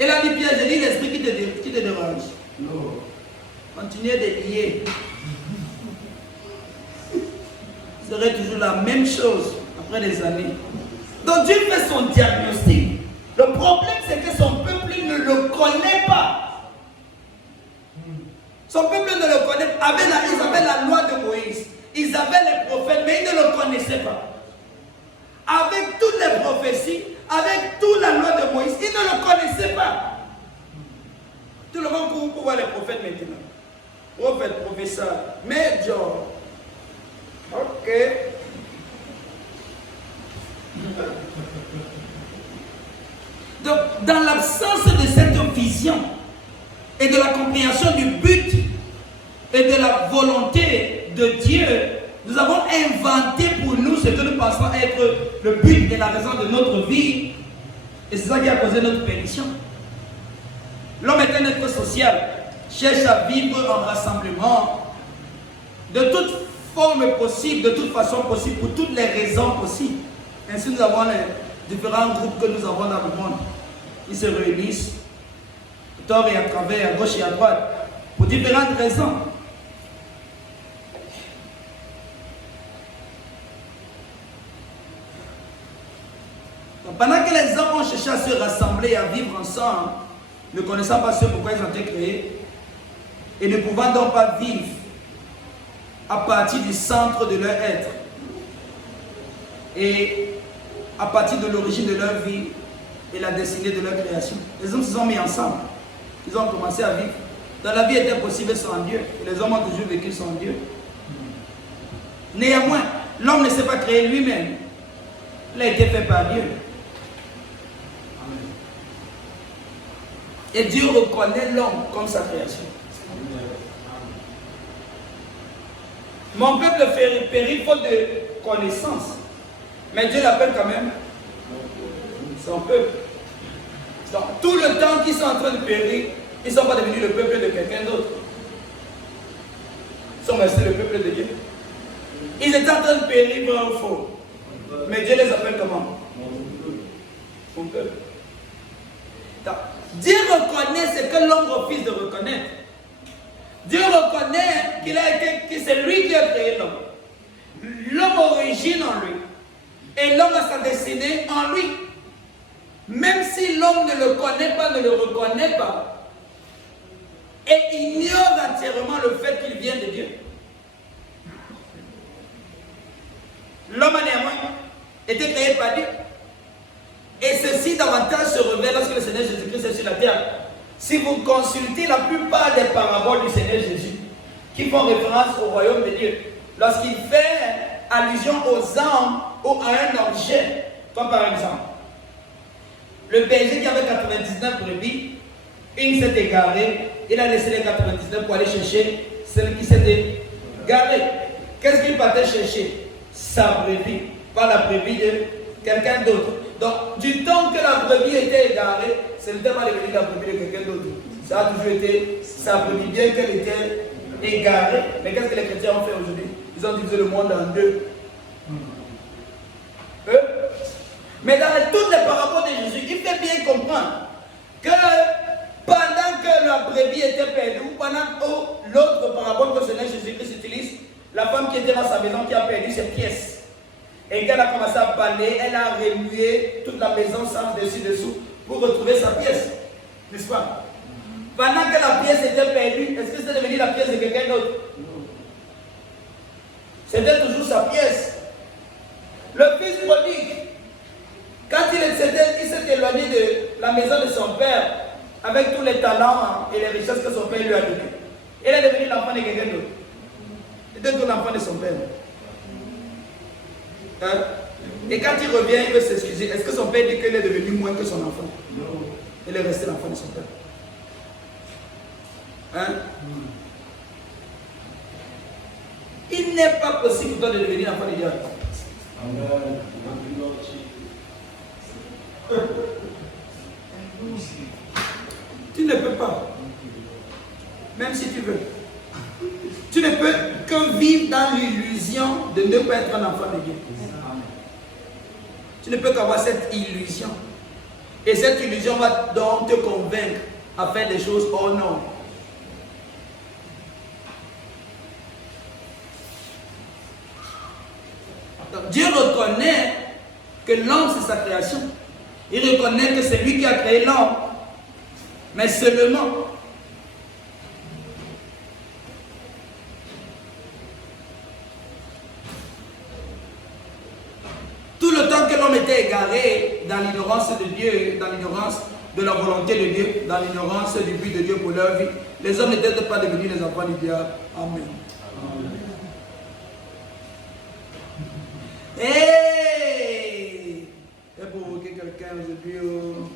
Il a dit, Pierre, j'ai dit l'esprit qui te dérange. Non. Continuez de lier. Ce serait toujours la même chose après des années. Donc Dieu fait son diagnostic. Le problème, c'est que son peuple ne le connaît pas. Son peuple ne le connaît pas. Ils avaient la loi de Moïse. Ils avaient les prophètes, mais ils ne le connaissaient pas. Avec toutes les prophéties, avec toute la loi de Moïse, ils ne le connaissaient pas. Tout le monde court pour voir les prophètes maintenant. Prophète, professeur, major. Ok. Donc, dans l'absence de cette vision et de la compréhension du but et de la volonté de Dieu, nous avons inventé pour nous ce que nous pensons être le but et la raison de notre vie. Et c'est ça qui a causé notre perdition. L'homme est un être social, cherche à vivre en rassemblement, de toute forme possible, de toute façon possible, pour toutes les raisons possibles. Ainsi, nous avons les différents groupes que nous avons dans le monde. Ils se réunissent, à tort et à travers, à gauche et à droite, pour différentes raisons. Donc, pendant que les hommes ont cherché à se rassembler, à vivre ensemble, ne connaissant pas ce pourquoi ils ont été créés, et ne pouvant donc pas vivre à partir du centre de leur être, et à partir de l'origine de leur vie et la destinée de leur création. Les hommes se sont mis ensemble, ils ont commencé à vivre. Dans la vie était possible sans Dieu, et les hommes ont toujours vécu sans Dieu. Néanmoins, l'homme ne s'est pas créé lui-même, il a été fait par Dieu. Et Dieu reconnaît l'homme comme sa création. Mon peuple périt faute de connaissance. Mais Dieu l'appelle quand même son peuple. Donc, tout le temps qu'ils sont en train de périr, ils ne sont pas devenus le peuple de quelqu'un d'autre. Ils sont restés le peuple de Dieu. Ils étaient en train de périr vrai ou faux. Mais Dieu les appelle comment? Son peuple. Donc, Dieu reconnaît ce que l'homme refuse de reconnaître. Dieu reconnaît que c'est lui qui a créé l'homme. L'homme origine en lui. Et l'homme a sa destinée en lui. Même si l'homme ne le connaît pas, ne le reconnaît pas, et ignore entièrement le fait qu'il vient de Dieu. L'homme a néanmoins été créé par Dieu. Et ceci davantage se révèle lorsque le Seigneur Jésus-Christ est sur la terre. Si vous consultez la plupart des paraboles du Seigneur Jésus, qui font référence au royaume de Dieu, lorsqu'il fait allusion aux âmes ou à un objet, comme par exemple, le berger qui avait 99 brebis, une s'est égarée, il a laissé les 99 pour aller chercher celle qui s'était égarée. Qu'est-ce qu'il partait chercher? Sa brebis, pas la brebis de quelqu'un d'autre. Donc, du temps que la brebis était égarée, ce n'était pas devenu la brebis de quelqu'un d'autre. Ça a toujours été sa brebis, bien qu'elle était égarée. Mais qu'est-ce que les chrétiens ont fait aujourd'hui? Ils ont divisé le monde en deux. Mais dans toutes les paraboles de Jésus, il fait bien comprendre que pendant que la brebis était perdue, ou pendant que l'autre parabole que Seigneur Jésus-Christ utilise, la femme qui était dans sa maison qui a perdu ses pièces, et qu'elle a commencé à balayer, elle a remué toute la maison sans dessus-dessous pour retrouver sa pièce. N'est-ce pas? Pendant que la pièce était perdue, est-ce que c'était devenu la pièce de quelqu'un d'autre? C'était toujours sa pièce. Le fils prodigue, quand il s'est éloigné de la maison de son père, avec tous les talents et les richesses que son père lui a donné, il est devenu l'enfant de quelqu'un d'autre. Il était l'enfant de son père. Hein? Et quand il revient, il veut s'excuser. Est-ce que son père dit qu'il est devenu moins que son enfant? Non. Il est resté l'enfant de son père. Hein? Il n'est pas possible pour toi de devenir l'enfant de Dieu. Tu ne peux pas. Même si tu veux. Tu ne peux que vivre dans l'illusion de ne pas être un enfant de Dieu. Tu ne peux qu'avoir cette illusion. Et cette illusion va donc te convaincre à faire des choses hors normes. Dieu reconnaît que l'homme c'est sa création. Il reconnaît que c'est lui qui a créé l'homme. Mais seulement, tout le temps que l'homme était égaré dans l'ignorance de Dieu, dans l'ignorance de la volonté de Dieu, dans l'ignorance du but de Dieu pour leur vie, les hommes n'étaient pas devenus les enfants du diable. Amen. Hey! J'ai provoqué quelqu'un aujourd'hui. Oh.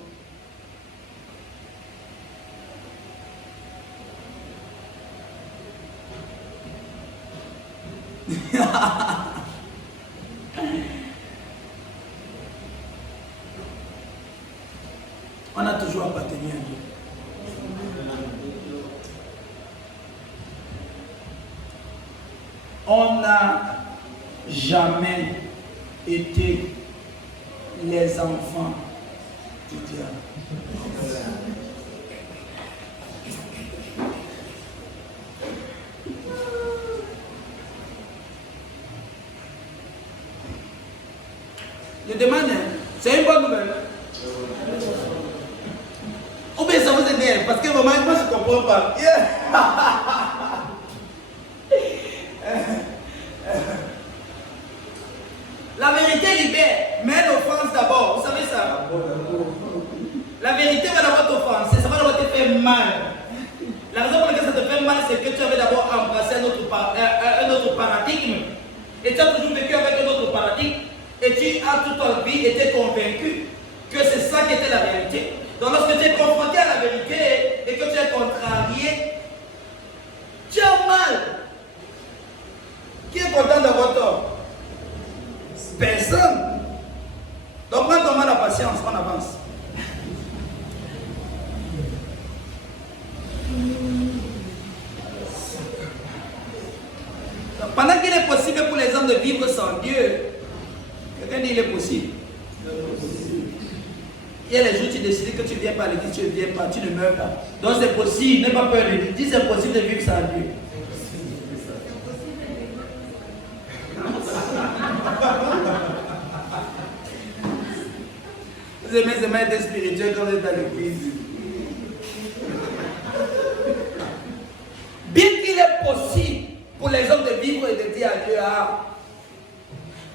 On a toujours appartenu à Dieu. On n'a jamais été les enfants du diable. Je demande, c'est une bonne nouvelle. Ou bien ça vous énerve, parce que vraiment, moi je ne comprends pas. La vérité libère, mais l'offense d'abord. Vous savez ça? La vérité va d'abord t'offenser, ça va d'abord te faire mal. La raison pour laquelle ça te fait mal, c'est que tu avais d'abord embrassé un autre paradigme. Et tu as toujours vécu avec un autre paradigme. Et tu as toute ta vie été convaincu que c'est ça qui était la réalité. Donc lorsque tu es confronté à la vérité et que tu es contrarié, tu as mal. Qui est content d'avoir tort? Personne. Donc prends ton mal à patience, on avance. Donc, pendant qu'il est possible pour les hommes de vivre sans Dieu, quelqu'un dit il est possible. Il y a les jours où tu décides que tu ne viens pas à l'église, tu ne viens pas, tu ne meurs pas. Donc c'est possible, n'aie pas peur de dire. Dis c'est possible de vivre sans Dieu. Vous aimez être spirituel quand vous êtes à l'église. Bien qu'il est possible pour les hommes de vivre et de dire à Dieu,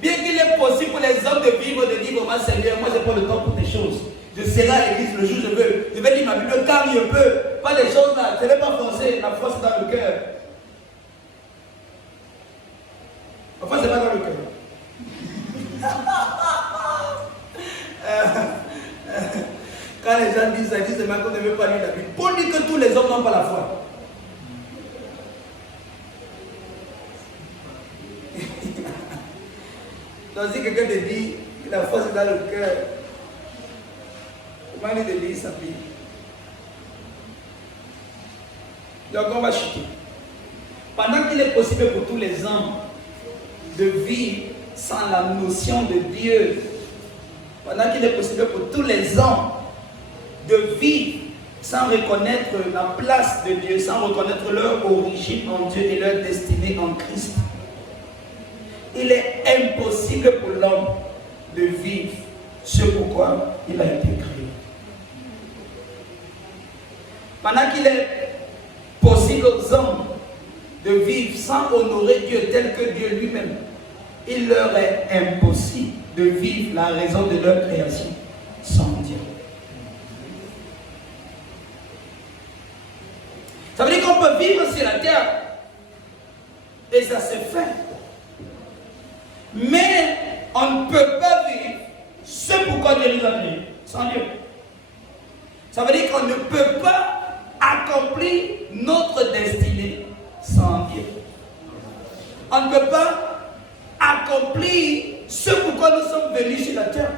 bien qu'il est possible pour les hommes de vivre et de dire, vraiment Seigneur, moi je prends le temps pour des choses. Je serai à l'église le jour où je veux. Je vais lire ma Bible quand je peux. Pas les choses là. Je ne vais pas forcer. La force est dans le cœur. La force n'est pas dans le cœur. Quand les gens disent ça, ils disent seulement qu'on ne veut pas lire la Bible. Pour dire que tous les hommes n'ont pas la foi. Donc si quelqu'un te dit que la foi c'est dans le cœur, comment lui de lire sa Bible? Donc on va chuter. Pendant qu'il est possible pour tous les hommes de vivre sans la notion de Dieu, pendant qu'il est possible pour tous les hommes de vivre sans reconnaître la place de Dieu, sans reconnaître leur origine en Dieu et leur destinée en Christ, il est impossible pour l'homme de vivre ce pourquoi il a été créé. Pendant qu'il est possible aux hommes de vivre sans honorer Dieu tel que Dieu lui-même, il leur est impossible de vivre la raison de leur création sans Dieu. Ça veut dire qu'on peut vivre sur la terre et ça se fait. Mais on ne peut pas vivre ce pourquoi Dieu nous a créés sans Dieu. Ça veut dire qu'on ne peut pas accomplir notre destinée sans Dieu. On ne peut pas accomplir ce pourquoi nous sommes venus sur la terre.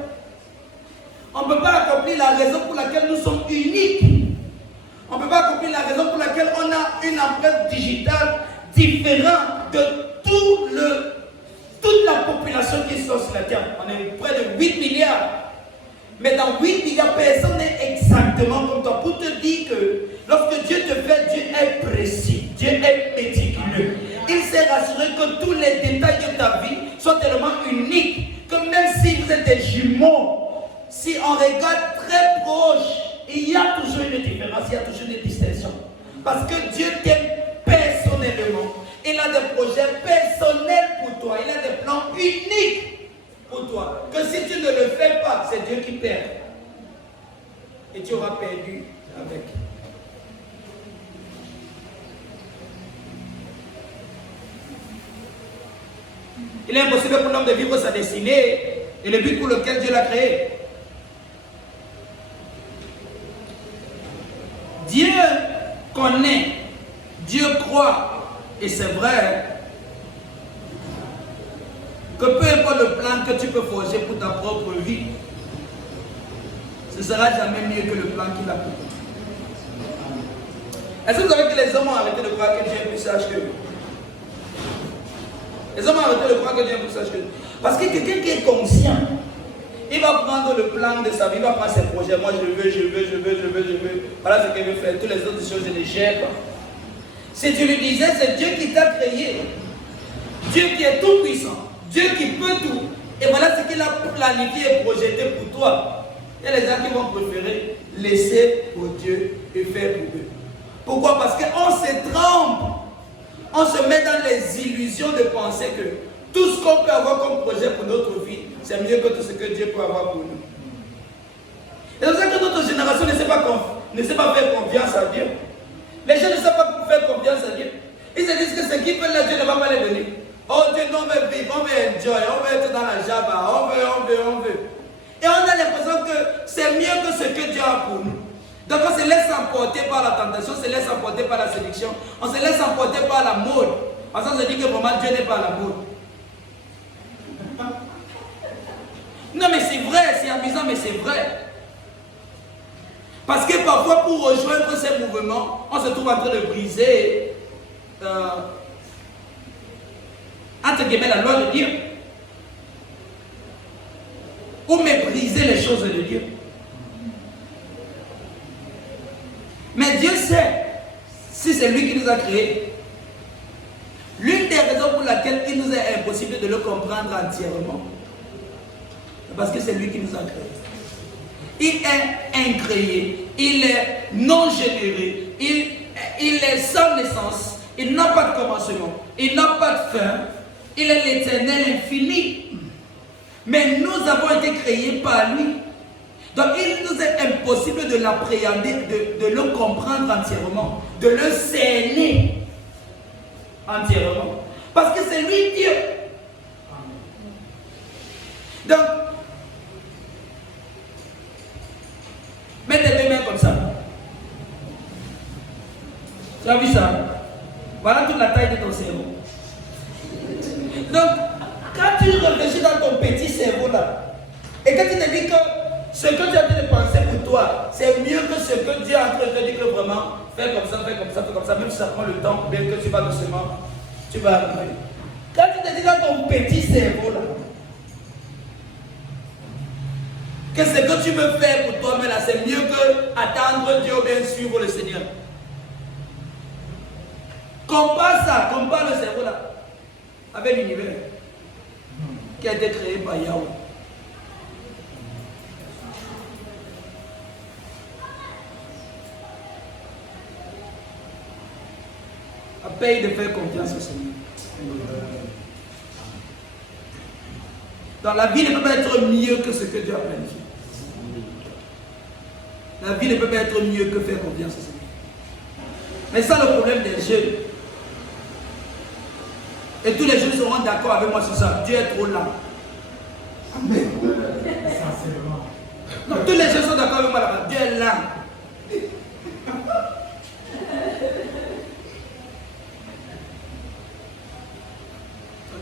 On ne peut pas accomplir la raison pour laquelle nous sommes uniques. On ne peut pas accomplir la raison pour laquelle on a une empreinte digitale différente de toute la population qui est sur la terre. On est près de 8 milliards. Mais dans 8 milliards, personne n'est exactement comme toi. Pour te dire que lorsque Dieu te fait, Dieu est précis, Dieu est méticuleux. Il s'est rassuré que tous les détails de ta vie sont tellement uniques que même si vous êtes des jumeaux, si on regarde très proche, il y a toujours une différence, il y a toujours une distinction. Parce que Dieu t'aime personnellement. Il a des projets personnels pour toi. Il a des plans uniques pour toi. Que si tu ne le fais pas, c'est Dieu qui perd. Et tu auras perdu avec. Il est impossible pour l'homme de vivre sa destinée et le but pour lequel Dieu l'a créé. Dieu connaît, Dieu croit, et c'est vrai que peu importe le plan que tu peux forger pour ta propre vie, ce sera jamais mieux que le plan qu'il a pour toi. Est-ce que vous savez que les hommes ont arrêté de croire que Dieu est plus sage que eux? Les hommes ont arrêté de croire que Dieu est plus sage que eux. Parce que quelqu'un qui est conscient, il va prendre le plan de sa vie, il va prendre ses projets. Moi, je veux. Voilà ce qu'il veut faire. Toutes les autres choses, je les gère pas. Si tu lui disais, c'est Dieu qui t'a créé. Dieu qui est tout puissant. Dieu qui peut tout. Et voilà ce qu'il a planifié et projeté pour toi. Il y a les gens qui vont préférer laisser pour Dieu et faire pour eux. Pourquoi? Parce qu'on se trompe. On se met dans les illusions de penser que tout ce qu'on peut avoir comme projet pour notre vie, c'est mieux que tout ce que Dieu peut avoir pour nous. Et c'est pour ça que notre génération ne sait pas faire confiance à Dieu. Les gens ne savent pas faire confiance à Dieu. Ils se disent que ce qu'ils veulent là, Dieu ne va pas les donner. Oh Dieu, non, on veut vivre, on veut enjoy, on veut être dans la java, on veut. Et on a l'impression que c'est mieux que ce que Dieu a pour nous. Donc on se laisse emporter par la tentation, on se laisse emporter par la séduction, on se laisse emporter par la mode. Parce qu'on se dit que vraiment Dieu n'est pas la mode. Non mais c'est vrai, c'est amusant mais c'est vrai. Parce que parfois pour rejoindre ces mouvements, on se trouve en train de briser entre guillemets la loi de Dieu. Ou mépriser les choses de Dieu. Mais Dieu sait si c'est lui qui nous a créés. L'une des raisons pour laquelle il nous est impossible de le comprendre entièrement, c'est parce que c'est lui qui nous a créés. Il est incréé, il est non généré, il est sans naissance, il n'a pas de commencement, il n'a pas de fin, il est l'éternel infini. Mais nous avons été créés par lui. Donc il nous est impossible de l'appréhender, de le comprendre entièrement, de le cerner entièrement. Parce que c'est lui Dieu. Donc, mets tes deux mains comme ça. Tu as vu ça? Voilà toute la taille de ton cerveau. Donc, quand tu réfléchis dans ton petit Et quand tu te dis que ce que tu as de penser pour toi, c'est mieux que ce que Dieu est en train de te dire que vraiment, fais comme ça, fais comme ça, fais comme ça, même si ça prend le temps, bien que tu vas doucement, tu vas arriver. Quand tu te dis dans ton petit cerveau là, que ce que tu veux faire pour toi, mais là, c'est mieux que attendre Dieu ou bien suivre le Seigneur. Compare le cerveau là, avec l'univers qui a été créé par Yahweh. Paye de faire confiance au Seigneur. Dans la vie ne peut pas être mieux que ce que Dieu a planifié. La vie ne peut pas être mieux que faire confiance au Seigneur. Mais ça, le problème des jeunes. Et tous les jeunes seront d'accord avec moi sur ça. Dieu est trop lent. Amen. Non, tous les jeunes sont d'accord avec moi là-bas. Dieu est lent.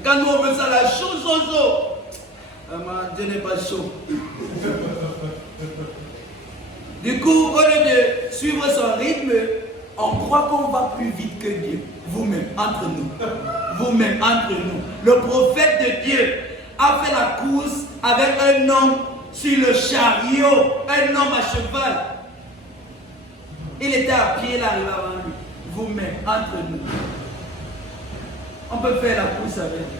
Quand nous on veut ça, la chaud. Dieu n'est pas chaud. Du coup, au lieu de suivre son rythme, on croit qu'on va plus vite que Dieu. Vous-même, entre nous. Vous-même, entre nous. Le prophète de Dieu a fait la course avec un homme sur le chariot, un homme à cheval. Il était à pied, il arrivait avant lui. Vous-même, entre nous. On peut faire la course avec Dieu.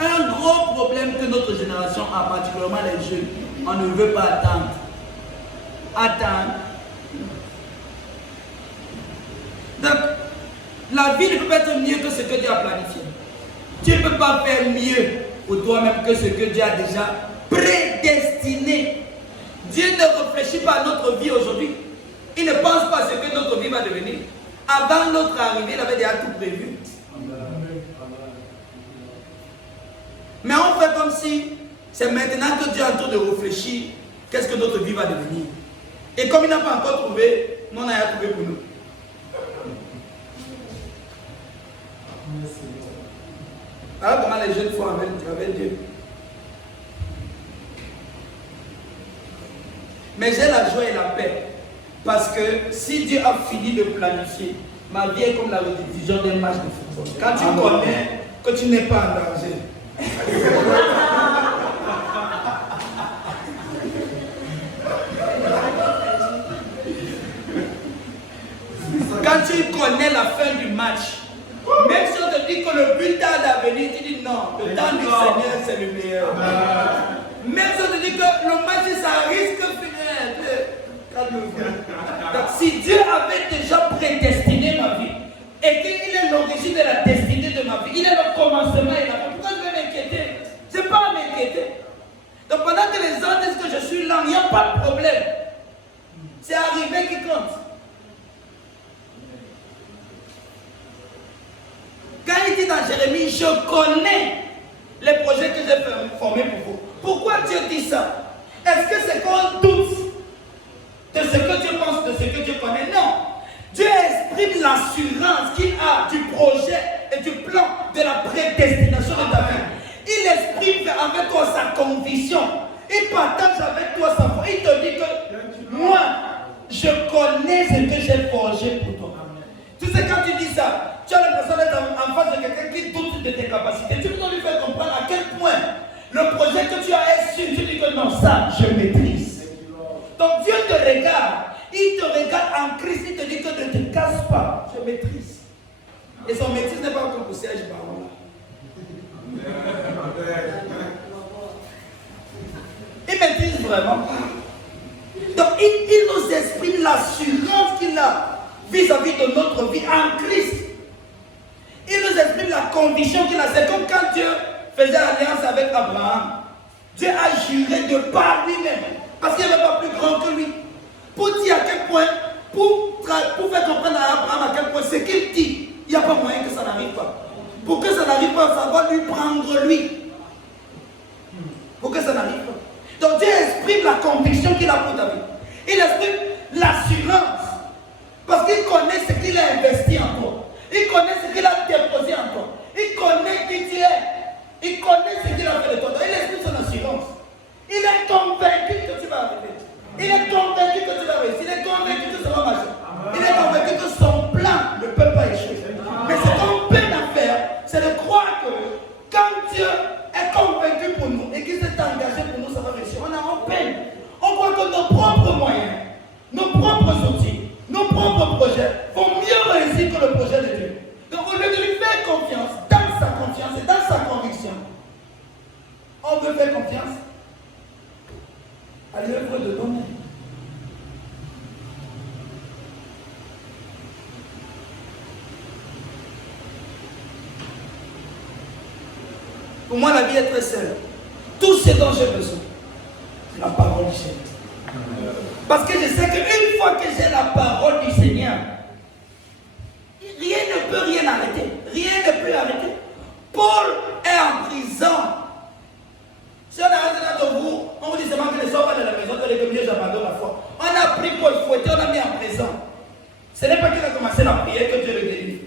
Un gros problème que notre génération a, particulièrement les jeunes, on ne veut pas attendre. Attendre. Donc, la vie ne peut pas être mieux que ce que Dieu a planifié. Tu ne peux pas faire mieux pour toi-même que ce que Dieu a déjà prédestiné. Dieu ne réfléchit pas à notre vie aujourd'hui. Il ne pense pas à ce que notre vie va devenir. Avant notre arrivée, il avait déjà tout prévu. Mais on fait comme si c'est maintenant que Dieu est en train de réfléchir qu'est-ce que notre vie va devenir. Et comme il n'a pas encore trouvé, nous on a trouvé pour nous. Alors comment les jeunes font avec Dieu? Mais j'ai la joie et la paix. Parce que si Dieu a fini de planifier, ma vie est comme la rediffusion d'un match de football. Quand tu connais que tu n'es pas en danger. Quand tu connais la fin du match, même si on te dit que le but a d'avenir, tu dis non, le temps du Seigneur c'est le meilleur. Même si on te dit que le match ça risque de finir, calme-vous. Donc si Dieu avait déjà prédestiné ma vie, et qu'il est l'origine de la destinée de ma vie, il est le commencement et la fin, pourquoi je vais m'inquiéter? Je n'ai pas à m'inquiéter. Donc pendant que les gens disent que je suis lent, il n'y a pas de problème. C'est arrivé qui compte. Quand il dit dans Jérémie, je connais les projets que j'ai formés pour vous. Pourquoi Dieu dit ça? Est-ce que c'est qu'on doute de ce que Dieu pense, de ce que Dieu connaît? Non. Dieu exprime l'assurance qu'il a du projet et du plan de la prédestination de ta vie. Il exprime avec toi sa conviction. Il partage avec toi sa foi. Il te dit que moi, je connais ce que j'ai forgé pour toi. Tu sais, quand tu dis ça, tu as l'impression d'être en face de quelqu'un qui doute de tes capacités. Tu dois lui faire comprendre à quel point le projet que tu as est sûr. Tu dis que non, ça, je maîtrise. Donc Dieu te regarde. Il te regarde en Christ. Il te dit que ne te casse pas. Je maîtrise. Et son maîtrise n'est pas comme pour Serge Baron. Il maîtrise vraiment. Donc il nous exprime l'assurance qu'il a vis-à-vis de notre vie en Christ. Il nous exprime la conviction qu'il a. C'est comme quand Dieu faisait alliance avec Abraham. Dieu a juré de par lui-même. Parce qu'il n'y avait pas plus grand que lui. Pour dire à quel point, pour faire comprendre à Abraham à quel point ce qu'il dit, il n'y a pas moyen que ça n'arrive pas. Pour que ça n'arrive pas, ça va lui prendre lui. Pour que ça n'arrive pas. Donc Dieu exprime la conviction qu'il a pour ta vie. Il exprime l'assurance. Parce qu'il connaît ce qu'il a investi en toi. Il connaît ce qu'il a déposé Pour moi, la vie est très simple. Tout ce dont j'ai besoin, c'est la parole du Seigneur. Parce que je sais qu'une fois que j'ai la parole du Seigneur, rien ne peut rien arrêter. Rien ne peut arrêter. Paul est en prison. Si on arrête là de vous, on vous dit seulement que ne sort pas de la maison, que les premiers j'abandonne la foi. On a pris Paul fouetté, on a mis en prison. Ce n'est pas qu'il a commencé la prière que Dieu le délivre.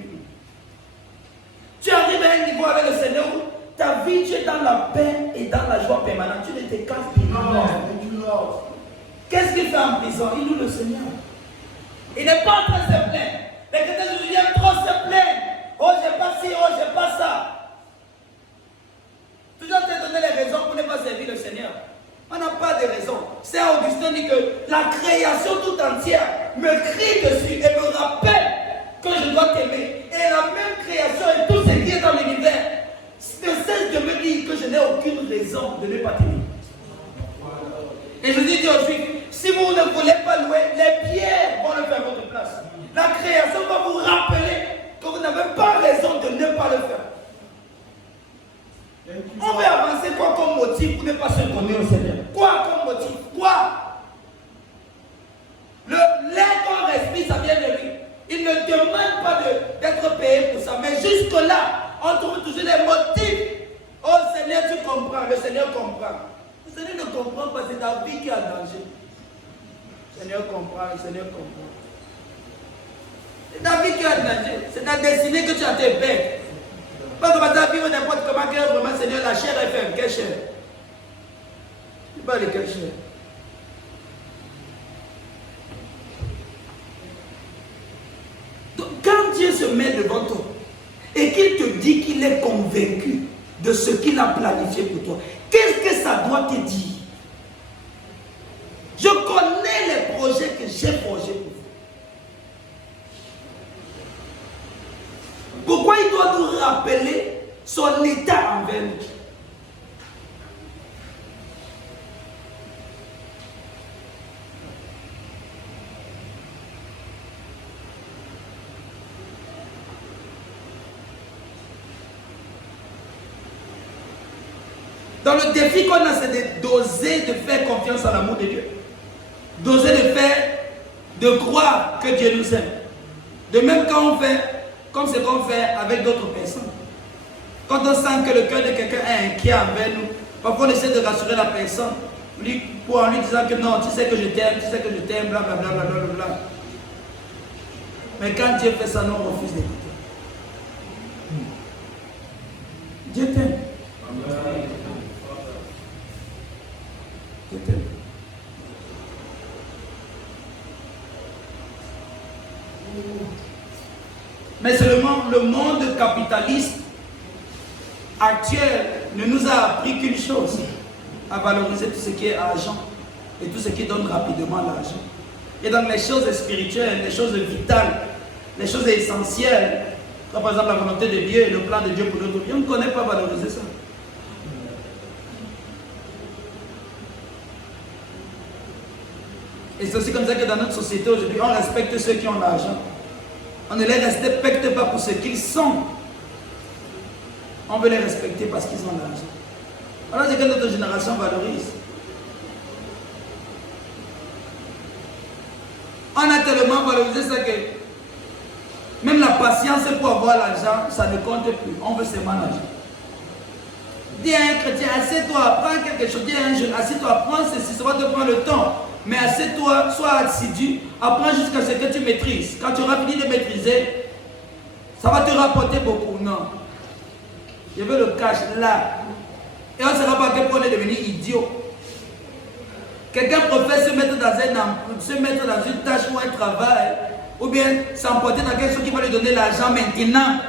Tu arrives à un niveau avec le Seigneur où ta vie, tu es dans la paix et dans la joie permanente. Tu ne te casses plus. Qu'est-ce qu'il fait en prison? Il loue le Seigneur. Il n'est pas en train de se plaindre. Les chrétiens aujourd'hui aiment trop se plaindre. Oh, j'ai pas ci, oh, j'ai pas ça. Toujours te donner les raisons pour ne pas servir le Seigneur. On n'a pas de raison. Saint Augustin dit que la création tout entière me crie dessus et me rappelle que je dois t'aimer. Et la même création et tout ce qui est dans l'univers ne cesse de me dire que je n'ai aucune raison de ne pas t'aimer. Et je dis aux Juifs, si vous ne voulez pas louer, les pierres vont le faire à votre place. La création va vous rappeler que vous n'avez pas raison de ne pas le faire. On veut avancer quoi comme motif pour ne pas se donner au Seigneur? Quoi comme motif? Quoi? L'air qu'on respire, ça vient de lui. Il ne demande pas d'être payé pour ça. Mais jusque-là, on trouve toujours des motifs. Oh Seigneur, tu comprends. Le Seigneur comprend. Le Seigneur ne comprend pas, c'est ta vie qui est en danger. Le Seigneur comprend, le Seigneur comprend. C'est ta vie qui est en danger. C'est ta destinée que tu as tes bêtes. Pas commencer à vivre n'importe comment, que vraiment, Seigneur, la chair est faible. Quelle chair? Tu parles de quelle chair? Donc, quand Dieu se met devant toi et qu'il te dit qu'il est convaincu de ce qu'il a planifié pour toi, qu'est-ce que ça doit te dire? Je connais les projets que j'ai forgés pour vous. Pourquoi il doit nous rappeler son état envers nous? Dans le défi qu'on a, c'est d'oser de faire confiance à l'amour de Dieu. D'oser de croire que Dieu nous aime. De même quand on fait comme ce qu'on fait avec d'autres personnes. Quand on sent que le cœur de quelqu'un est inquiet envers nous, parfois on essaie de rassurer la personne en lui disant que non, tu sais que je t'aime, blablabla, blablabla. Mais quand Dieu fait ça, nous on refuse d'écouter. Dieu t'aime. Dieu t'aime. Mais seulement le monde capitaliste actuel ne nous a appris qu'une chose, à valoriser tout ce qui est argent et tout ce qui donne rapidement l'argent. Et donc les choses spirituelles, les choses vitales, les choses essentielles, comme par exemple la volonté de Dieu et le plan de Dieu pour notre vie, on ne connaît pas valoriser ça. Et c'est aussi comme ça que dans notre société aujourd'hui, on respecte ceux qui ont l'argent. On ne les respecte pas pour ce qu'ils sont. On veut les respecter parce qu'ils ont l'argent. Alors c'est que notre génération valorise. On a tellement valorisé ça que même la patience pour avoir l'argent, ça ne compte plus. On veut seulement l'argent. Dis à un chrétien, assieds-toi, prends quelque chose. Dis à un jeune, assieds-toi, prends ceci, ça va te prendre le temps. Mais assieds-toi, sois assidu, apprends jusqu'à ce que tu maîtrises. Quand tu auras fini de maîtriser, ça va te rapporter beaucoup. Non. Je veux le cash là. Et on ne saura pas à quel point on est devenu idiot. Quelqu'un préfère se mettre dans une tâche ou un travail, ou bien s'emporter dans quelque chose qui va lui donner l'argent maintenant.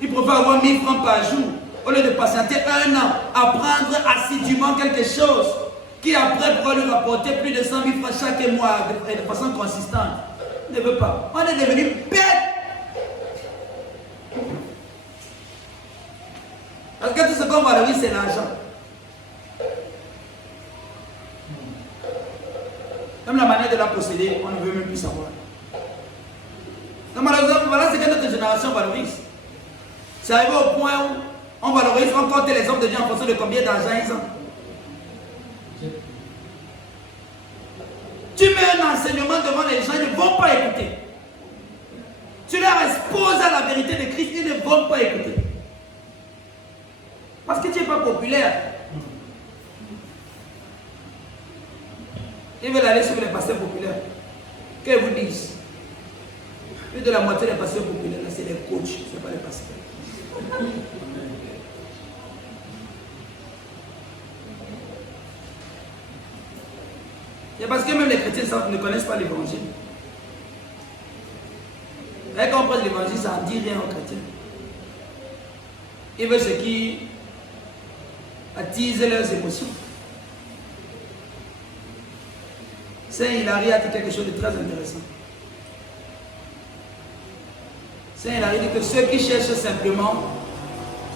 Il préfère avoir 1000 francs par jour, au lieu de patienter un an, apprendre assidûment quelque chose qui après pourra lui rapporter plus de 100 000 francs chaque mois de façon consistante. Il ne veut pas. On est devenu bête. Parce que tout ce qu'on valorise, c'est l'argent. Même la manière de la posséder, on ne veut même plus savoir. Donc malheureusement, voilà ce que notre génération valorise. C'est arrivé au point où On valorise, on compte les hommes de Dieu en fonction de combien d'argent ils ont. Tu mets un enseignement devant les gens, ils ne vont pas écouter. Tu leur exposes à la vérité de Christ, ils ne vont pas écouter. Parce que tu n'es pas populaire. Ils veulent aller sur les pasteurs populaires. Qu'ils vous disent. Plus de la moitié des pasteurs populaires, c'est les coachs, ce n'est pas les pasteurs. C'est parce que même les chrétiens ne connaissent pas l'évangile. Et quand on parle de l'évangile, ça ne dit rien aux chrétiens. Ils veulent ce qui attise leurs émotions. Saint Hilary a dit quelque chose de très intéressant. Saint Hilary dit que ceux qui cherchent simplement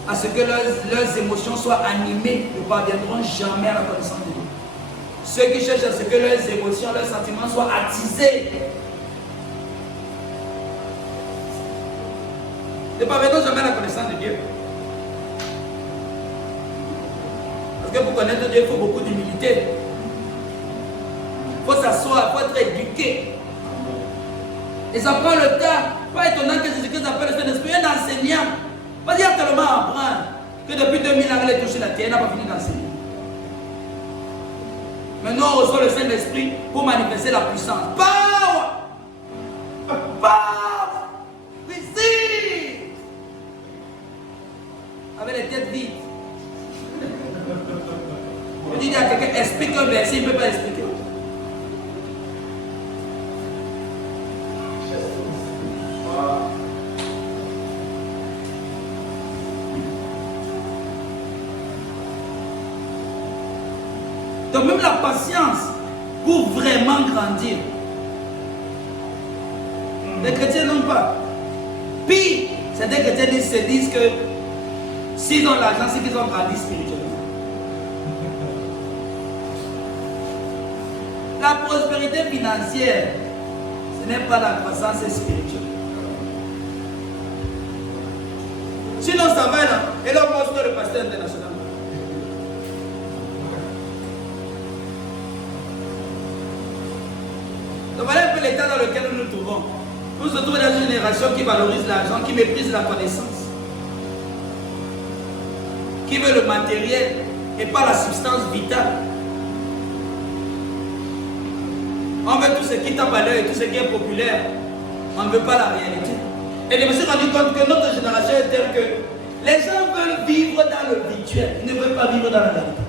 à ce que leurs émotions soient animées ne parviendront jamais à la connaissance de Dieu. Ceux qui cherchent à ce que leurs émotions, leurs sentiments soient attisés ne parviendront jamais à la connaissance de Dieu. Parce que pour connaître Dieu, il faut beaucoup d'humilité. Il faut s'asseoir, il faut être éduqué. Et ça prend le temps. Pas étonnant que Jésus-Christ appelle le Saint-Esprit un enseignant. Parce qu'il y a tellement à apprendre que depuis 2000 ans, il a touché la terre, il n'a pas fini d'enseigner. Maintenant, on reçoit le Saint-Esprit pour manifester la puissance. Power! Power! Receive! Avec les têtes vides. Je dis à quelqu'un, explique un verset, il ne peut pas expliquer. Donc même la patience pour vraiment grandir. Les chrétiens n'ont pas. Pire, c'est des chrétiens qui se disent que s'ils ont l'argent, c'est qu'ils ont grandi spirituellement. La prospérité financière, ce n'est pas la croissance spirituelle. Sinon ça va là. Et là, on montre le pasteur international. Donc voilà un peu l'état dans lequel nous nous trouvons. Nous nous trouvons dans une génération qui valorise l'argent, qui méprise la connaissance, qui veut le matériel et pas la substance vitale. On veut tout ce qui tape à l'œil, tout ce qui est populaire. On ne veut pas la réalité. Et je me suis rendu compte que notre génération est telle que les gens veulent vivre dans le virtuel, ils ne veulent pas vivre dans la réalité.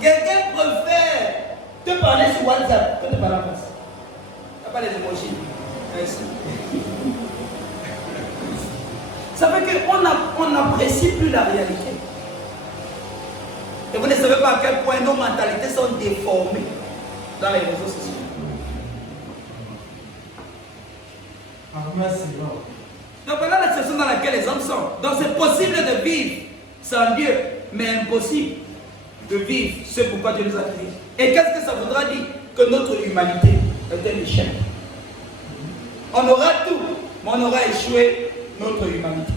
Quelqu'un préfère te parler sur WhatsApp que te parler en face. Tu n'as pas les émojis. Merci. Ça fait qu'on n'apprécie plus la réalité. Et vous ne savez pas à quel point nos mentalités sont déformées dans les réseaux sociaux. Donc voilà la situation dans laquelle les hommes sont. Donc c'est possible de vivre sans Dieu, mais impossible de vivre ce pourquoi Dieu nous a créés. Et qu'est-ce que ça voudra dire? Que notre humanité est un échec. On aura tout, mais on aura échoué notre humanité.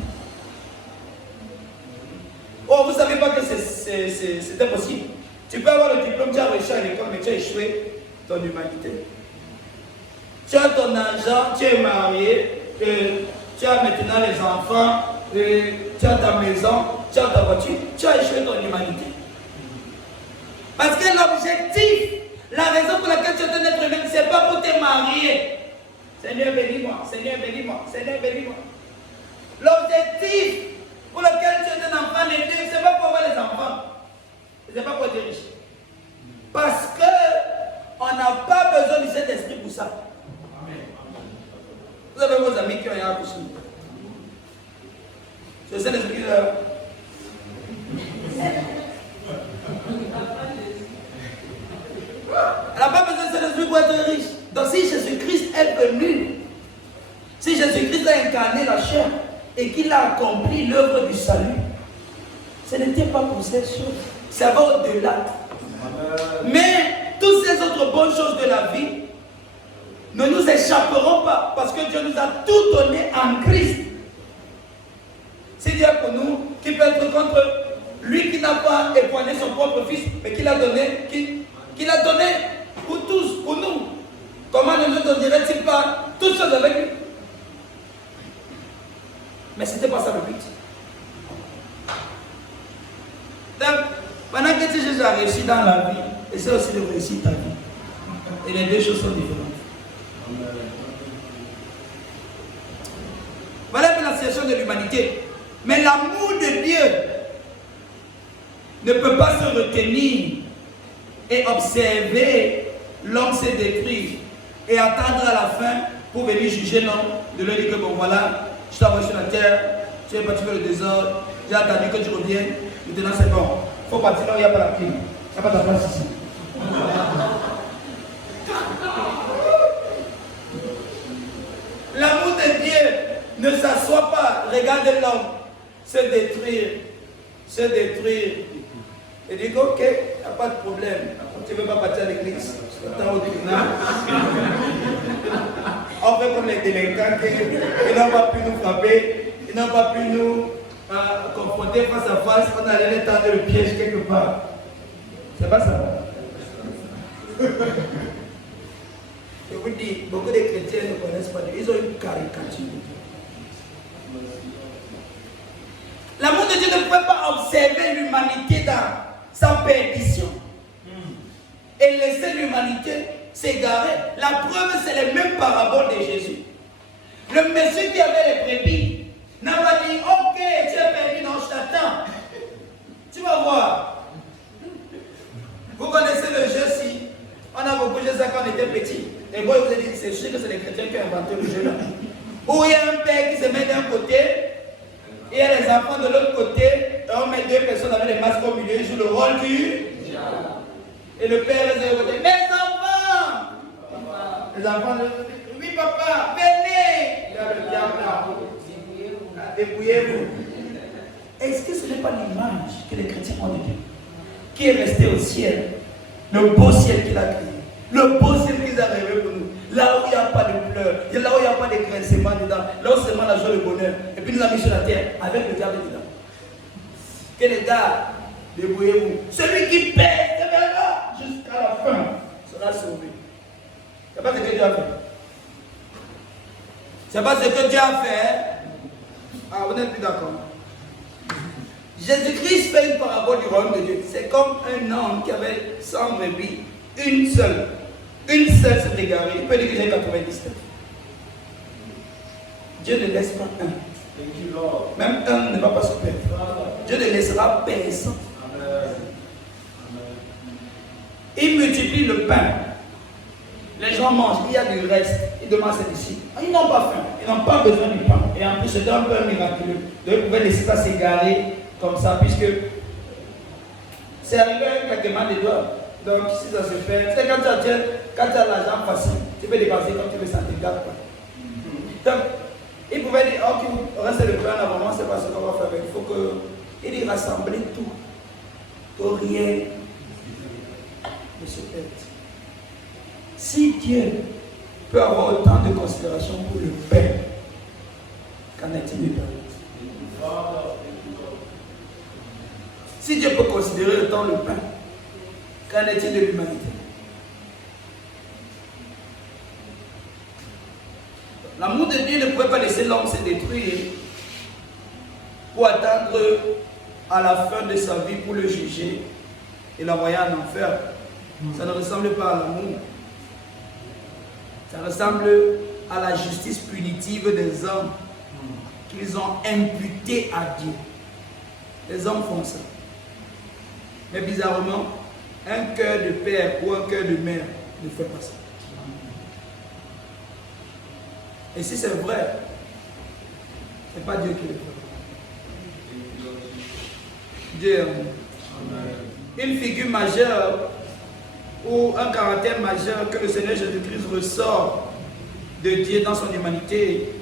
Oh, vous ne savez pas que c'est impossible. Tu peux avoir le diplôme, tu as réussi à l'école, mais tu as échoué ton humanité. Tu as ton argent, tu es marié, tu as maintenant les enfants, tu as ta maison, tu as ta voiture, tu as échoué ton humanité. Parce que l'objectif, la raison pour laquelle tu es un être humain, ce n'est pas pour te marier. Seigneur, bénis-moi, Seigneur, bénis-moi, Seigneur, bénis-moi. L'objectif pour lequel tu es un enfant né, ce n'est pas pour avoir les enfants. Ce n'est pas pour être riche. Parce qu'on n'a pas besoin du Saint-Esprit pour ça. Vous avez vos amis qui ont un accouchement. C'est le Saint-Esprit là. Elle n'a pas besoin de Saint-Esprit pour être riche. Donc si Jésus-Christ est venu, si Jésus-Christ a incarné la chair et qu'il a accompli l'œuvre du salut, ce n'était pas pour cette chose. Ça va au-delà. Mais toutes ces autres bonnes choses de la vie ne nous échapperont pas parce que Dieu nous a tout donné en Christ. Si Dieu est pour nous, qui peut être contre lui qui n'a pas époigné son propre fils, mais qui l'a donné, qui l'a donné pour tous, pour nous. Comment ne nous donnerait-il pas toutes choses avec lui? Mais ce n'était pas ça le but. Donc, pendant que Jésus a réussi dans la vie, essaie aussi de réussir ta vie. Et les deux choses sont différentes. Voilà la situation de l'humanité. Mais l'amour de Dieu ne peut pas se retenir et observer l'homme se détruire et attendre à la fin pour venir juger l'homme, de lui dire que bon voilà, je t'ai envoyé sur la terre, tu es parti faire le désordre, j'ai attendu que tu reviennes, maintenant c'est bon. Il faut partir là où il n'y a pas la clé, il n'y a pas ta place ici. L'amour de Dieu ne s'assoit pas, regardez l'homme se détruire. Et dit ok, il n'y a pas de problème. Tu ne veux pas partir à l'église, on fait comme les délinquants qui n'ont pas pu nous frapper, ils n'ont pas pu nous confronter face à face, on allait les tendre le piège quelque part. C'est pas ça. Je vous dis, beaucoup de chrétiens ne connaissent pas Dieu, ils ont une caricature de Dieu. L'amour de Dieu ne peut pas observer l'humanité dans sa perdition et laisser l'humanité s'égarer. La preuve, c'est les mêmes paraboles de Jésus. Le monsieur qui avait les brebis n'a pas dit ok, tu es perdu, non, je t'attends. Tu vas voir. Vous connaissez le jeu si on a beaucoup joué ça quand on était petit. Et moi, je vous ai dit, c'est sûr que c'est les chrétiens qui ont inventé le jeu là. Où il y a un père qui se met d'un côté, et il y a les enfants de l'autre côté, et on met deux personnes avec les masques au milieu, ils jouent le rôle du diable. Et le père reste de l'autre côté. Mes enfants! Les enfants disent, oui papa, venez! Il y a le diable là. Débrouillez-vous. Est-ce que ce n'est pas l'image que les chrétiens ont de Dieu? Qui est resté au ciel, le beau ciel qu'il a créé, le beau ciel qu'il a rêvé pour nous, là où il n'y a pas de pleurs, là où il n'y a pas de grincement dedans, là où seulement la joie et le bonheur, et puis nous a mis sur la terre avec le diable dedans. Que les gars, débrouillez-vous. Celui qui persévérera jusqu'à la fin sera sauvé. C'est pas ce que Dieu a fait. C'est pas ce que Dieu a fait. Ah, vous n'êtes plus d'accord. Jésus-Christ fait une parabole du royaume de Dieu. C'est comme un homme qui avait 100 brebis, une seule s'est égarée. Il peut dire que j'ai 99. Dieu ne laisse pas un. Même un ne va pas se perdre. Dieu ne laissera personne. Il multiplie le pain. Les gens mangent, il y a du reste. Il demande à ses disciples. Ils n'ont pas faim, ils n'ont pas besoin du pain. Et en plus, c'est un peu miraculeux. Donc, ils pouvaient laisser ça s'égarer comme ça, puisque c'est arrivé à un claquement des doigts. Donc, si ça se fait, c'est quand tu as l'argent facile, tu peux dépenser comme tu veux, ça ne te garde pas. Donc, il pouvait dire, ok, reste le pain, normalement, c'est pas ce qu'on va faire. Il faut qu'il y rassemble tout, pour rien ne se perde. Si Dieu peut avoir autant de considération pour le pain, qu'en est-il du pain? Si Dieu peut considérer autant le pain, qu'en est-il de l'humanité? L'amour de Dieu ne pouvait pas laisser l'homme se détruire pour attendre à la fin de sa vie pour le juger et l'envoyer en enfer. Ça ne ressemble pas à l'amour. Ça ressemble à la justice punitive des hommes qu'ils ont imputée à Dieu. Les hommes font ça. Mais bizarrement, un cœur de père ou un cœur de mère ne fait pas ça. Et si c'est vrai, ce n'est pas Dieu qui le fait. Dieu est une figure majeure ou un caractère majeur que le Seigneur Jésus-Christ ressort de Dieu dans son humanité,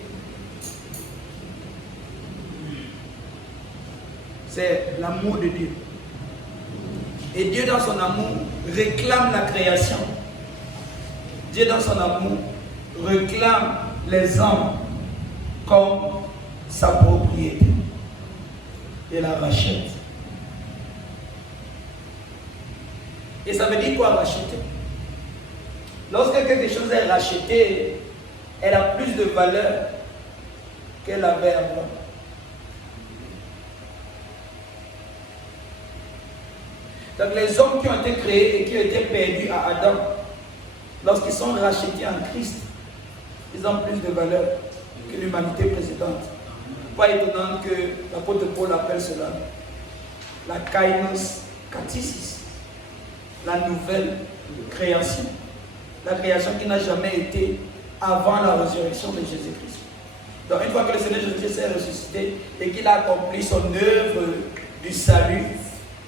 c'est l'amour de Dieu. Et Dieu dans son amour réclame la création. Dieu dans son amour réclame les hommes comme sa propriété. et la rachète. Et ça veut dire quoi racheter? Lorsque quelque chose est racheté, elle a plus de valeur qu'elle avait avant. Donc les hommes qui ont été créés et qui ont été perdus à Adam, lorsqu'ils sont rachetés en Christ, ils ont plus de valeur que l'humanité précédente. Pas étonnant que l'apôtre Paul appelle cela la kainos katisis, la nouvelle création. La création qui n'a jamais été avant la résurrection de Jésus-Christ. Donc une fois que le Seigneur Jésus-Christ est ressuscité et qu'il a accompli son œuvre du salut,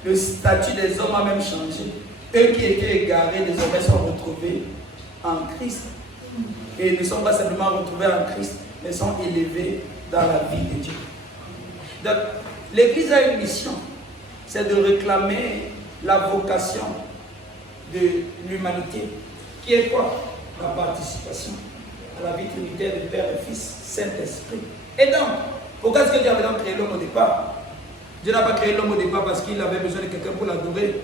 le statut des hommes a même changé. Eux qui étaient égarés désormais sont retrouvés en Christ. Et ne sont pas simplement retrouvés en Christ, mais sont élevés dans la vie de Dieu. Donc l'Église a une mission, c'est de réclamer la vocation de l'humanité, qui est quoi? La participation à la vie trinitaire du Père et Fils, Saint-Esprit. Et donc, pourquoi est-ce que Dieu avait donc créé l'homme au départ? Dieu n'a pas créé l'homme au départ parce qu'il avait besoin de quelqu'un pour l'adorer.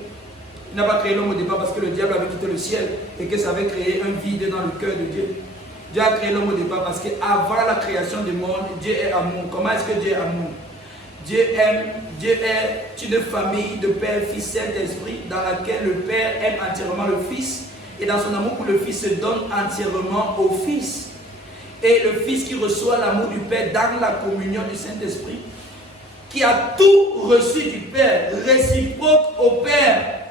Il n'a pas créé l'homme au départ parce que le diable avait quitté le ciel et que ça avait créé un vide dans le cœur de Dieu. Dieu a créé l'homme au départ parce qu'avant la création du monde, Dieu est amour. Comment est-ce que Dieu est amour? Dieu aime, Dieu est une famille de Père, Fils, Saint-Esprit dans laquelle le Père aime entièrement le Fils et dans son amour pour le Fils se donne entièrement au Fils. Et le Fils qui reçoit l'amour du Père dans la communion du Saint-Esprit, qui a tout reçu du Père, réciproque au Père,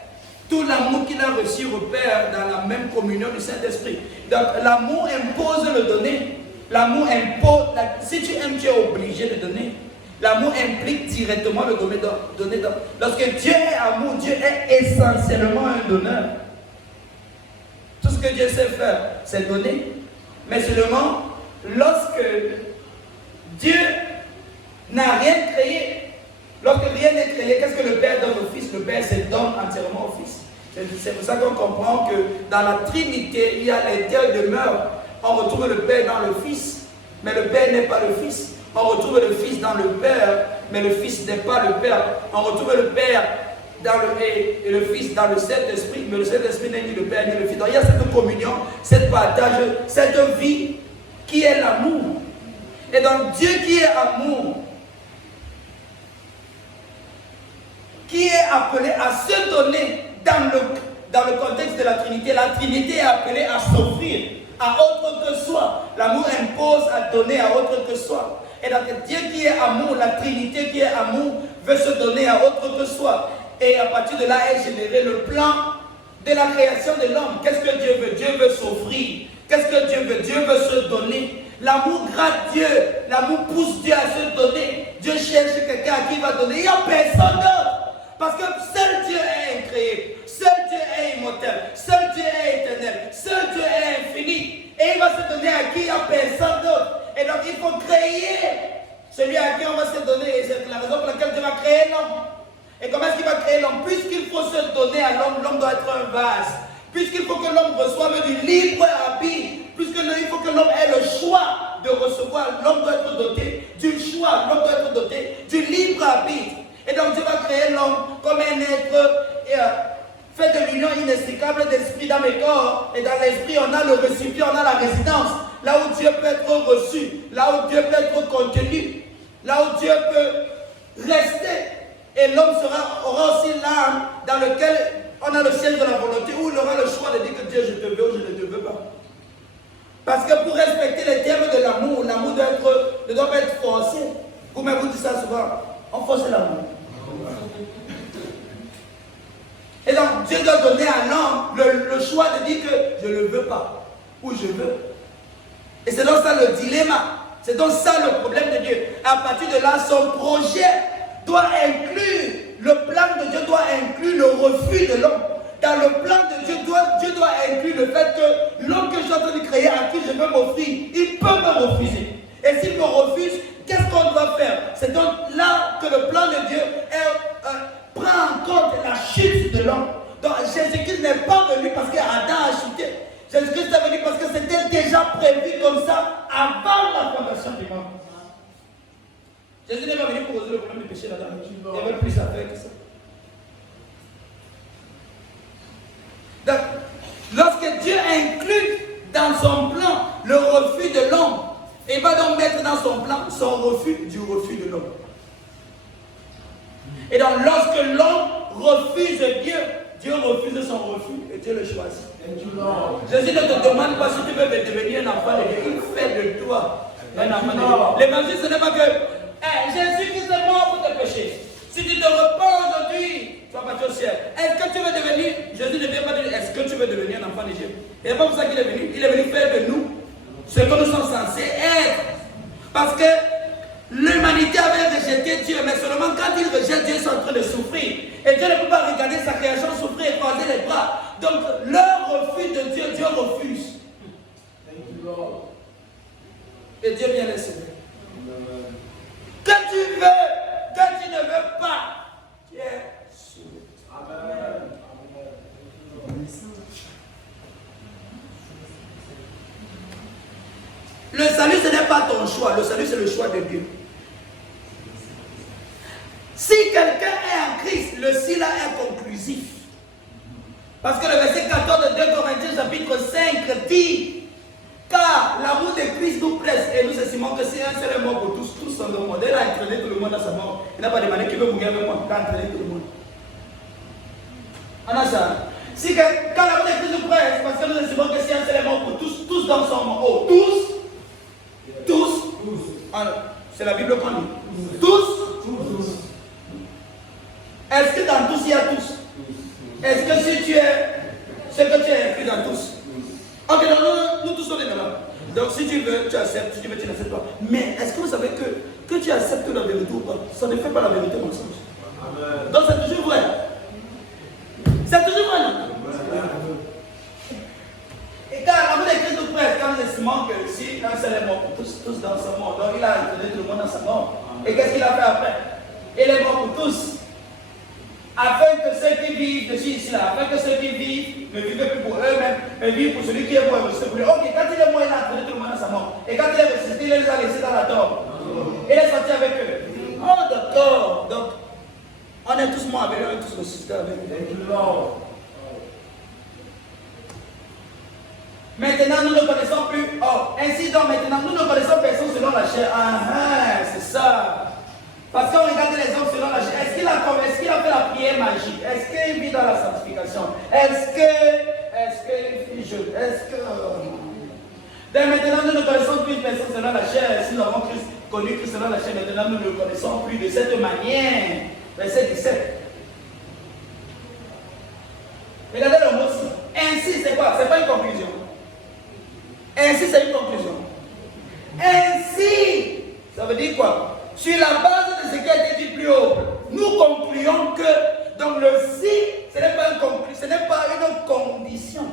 tout l'amour qu'il a reçu au Père dans la même communion du Saint-Esprit. Donc l'amour impose le donner. L'amour impose, si tu aimes, tu es obligé de donner. L'amour implique directement le donner. Lorsque Dieu est amour, Dieu est essentiellement un donneur. Tout ce que Dieu sait faire, c'est donner. Mais seulement, lorsque Dieu n'a rien créé, lorsque rien n'est créé, qu'est-ce que le Père donne au Fils? Le Père se donne entièrement au Fils. C'est pour ça qu'on comprend que dans la Trinité, il y a l'inter-demeure. On retrouve le Père dans le Fils, mais le Père n'est pas le Fils. On retrouve le Fils dans le Père, mais le Fils n'est pas le Père. On retrouve le Père dans et le Fils dans le Saint-Esprit, mais le Saint-Esprit n'est ni le Père ni le Fils. Donc il y a cette communion, cette partage, cette vie qui est l'amour. Et donc Dieu qui est amour, qui est appelé à se donner dans le contexte de la Trinité. La Trinité est appelée à s'offrir à autre que soi. L'amour impose à donner à autre que soi. Et donc Dieu qui est amour, la Trinité qui est amour, veut se donner à autre que soi. Et à partir de là est généré le plan de la création de l'homme. Qu'est-ce que Dieu veut? Dieu veut s'offrir. Qu'est-ce que Dieu veut? Dieu veut se donner. L'amour gratte Dieu. L'amour pousse Dieu à se donner. Dieu cherche quelqu'un à qui il va donner. Il n'y a personne d'autre. Parce que seul Dieu est incréé. Seul Dieu est immortel. Seul Dieu est éternel. Seul Dieu est infini. Et il va se donner à qui? Il n'y a personne d'autre. Et donc il faut créer celui à qui on va se donner. Et c'est la raison pour laquelle Dieu va créer l'homme. Et comment est-ce qu'il va créer l'homme? Puisqu'il faut se donner à l'homme, l'homme doit être un vase. Puisqu'il faut que l'homme reçoive du libre arbitre, puisqu'il faut que l'homme ait le choix de recevoir, l'homme doit être doté du choix, l'homme doit être doté du libre arbitre. Et donc Dieu va créer l'homme comme un être fait de l'union inextricable d'esprit, d'âme et corps. Et dans l'esprit, on a le récipient, on a la résidence. Là où Dieu peut être reçu, là où Dieu peut être contenu, là où Dieu peut rester. Et l'homme aura aussi l'âme dans laquelle on a le siège de la volonté, où il aura le choix de dire que Dieu, je te veux ou je ne te veux pas. Parce que pour respecter les termes de l'amour, l'amour ne doit pas être forcé. Vous-même vous dites ça souvent, on force l'amour. Et donc Dieu doit donner à l'homme le choix de dire que je ne le veux pas, ou je veux. Et c'est donc ça le dilemme, c'est donc ça le problème de Dieu. À partir de là, son projet doit inclure, le plan de Dieu doit inclure le refus de l'homme. Dans le plan de Dieu, Dieu doit inclure le fait que l'homme que je suis en train de créer, à qui je veux m'offrir, il peut me refuser. Et s'il me refuse, qu'est-ce qu'on doit faire? C'est donc là que le plan de Dieu prend en compte la chute de l'homme. Donc Jésus-Christ n'est pas venu parce qu'Adam a chuté. Jésus-Christ est venu parce que c'était déjà prévu comme ça avant la fondation du monde. Jésus n'est pas venu pour résoudre le problème du péché là-dedans. Il y avait plus à faire que ça. Donc, lorsque Dieu inclut dans son plan le refus de l'homme, il va donc mettre dans son plan son refus du refus de l'homme. Et donc, lorsque l'homme refuse Dieu, Dieu refuse son refus et Dieu le choisit. Jésus ne te demande pas si tu veux devenir un enfant de Dieu. Il fait de toi un enfant de Dieu. L'évangile, ce n'est pas que Jésus Christ est mort pour tes péchés. Si tu te repens aujourd'hui, tu vas partir au ciel. Est-ce que tu veux devenir, Jésus ne vient pas dire, est-ce que tu veux devenir un enfant de Dieu? Et c'est pas pour ça qu'il est venu. Il est venu faire de nous ce que nous sommes censés être. Parce que l'humanité avait rejeté Dieu, mais seulement quand ils rejettent Dieu, ils sont en train de souffrir. Et Dieu ne peut pas regarder sa création souffrir et croiser les bras. Donc, leur refus de Dieu, Dieu refuse. Et Dieu vient les sauver. Que tu veux, que tu ne veux pas, tu es sauvé. Amen. Le salut, ce n'est pas ton choix. Le salut, c'est le choix de Dieu. Si quelqu'un est en Christ, le si là est conclusif. Parce que le verset 14 de 2 Corinthiens chapitre 5 dit, car l'amour de Christ nous presse et nous estimons que si un seul est mort pour tous, tous sont dans le monde. Il a entraîné tout le monde dans sa mort. Il n'a pas demandé qui veut mourir avec moi, il a entraîné tout le monde. On a ça. Si quand l'amour de Christ nous presse, parce que nous estimons que si un seul est mort pour tous, tous dans son mort. Oh, tous. C'est la Bible qu'on dit. Tous. Est-ce que dans tous il y a tous? Est-ce que si tu es ce que tu es inclus dans tous? Ok, non, nous tous sommes là. Donc si tu veux, tu acceptes, si tu veux, tu n'acceptes pas. Mais est-ce que vous savez que tu acceptes la vérité ou pas? Ça ne fait pas la vérité mensonge. Amen. Donc c'est toujours vrai. C'est toujours vrai, non? Et quand l'amour de Christ nous presse, quand nous estimons que si un seul est mort pour tous, tous dans sa mort, donc il a entraîné tout le monde dans sa mort. Et qu'est-ce qu'il a fait après? Il est mort pour tous. Afin que ceux qui vivent, je suis ici là, afin que ceux qui vivent ne vivent plus pour eux-mêmes, mais vivent pour celui qui est mort et ressuscité pour lui. Ok, quand il est mort, il a entraîné tout le monde dans sa mort. Et quand il est ressuscité, il les a laissés dans la tombe. Il est sorti avec eux. Oh, d'accord. Donc, on est tous morts avec eux, on est tous ressuscités avec eux. Maintenant, nous ne connaissons plus. Oh, ainsi donc, maintenant, nous ne connaissons personne selon la chair. Ah, c'est ça. Parce qu'on regarde les hommes selon la chair. Est-ce qu'il a fait la prière magique? Est-ce qu'il vit dans la sanctification? Est-ce qu'il jeûne? Donc maintenant, nous ne connaissons plus personne selon la chair. Si nous avons connu Christ selon la chair, maintenant nous ne le connaissons plus de cette manière. Verset 17. Regardez le mot aussi. Ainsi, c'est quoi? C'est pas une conclusion. Ainsi, c'est une conclusion. Ainsi, ça veut dire quoi? Sur la base de ce qui a été dit plus haut, nous concluons que donc le si, ce n'est pas une condition.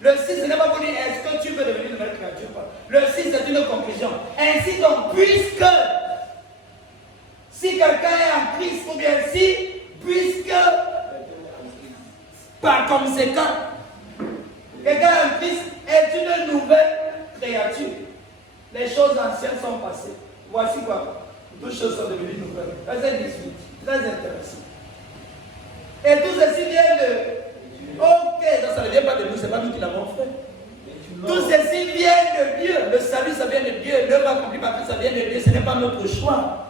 Le si, ce n'est pas pour dire est-ce que tu veux devenir une nouvelle créature ou pas. Le si, c'est une conclusion. Ainsi donc, puisque si quelqu'un est en Christ, ou bien puisque par conséquent, quelqu'un en Christ est une nouvelle créature. Les choses anciennes sont passées. Voici quoi? Toutes choses sont devenues nouvelles. Verset 18. Très intéressant. Et tout ceci vient de... Ok, donc ça ne vient pas de nous, ce n'est pas nous qui l'avons fait. Tout ceci vient de Dieu. Le salut, ça vient de Dieu. L'œuvre accomplie par Christ, ça vient de Dieu. Ce n'est pas notre choix.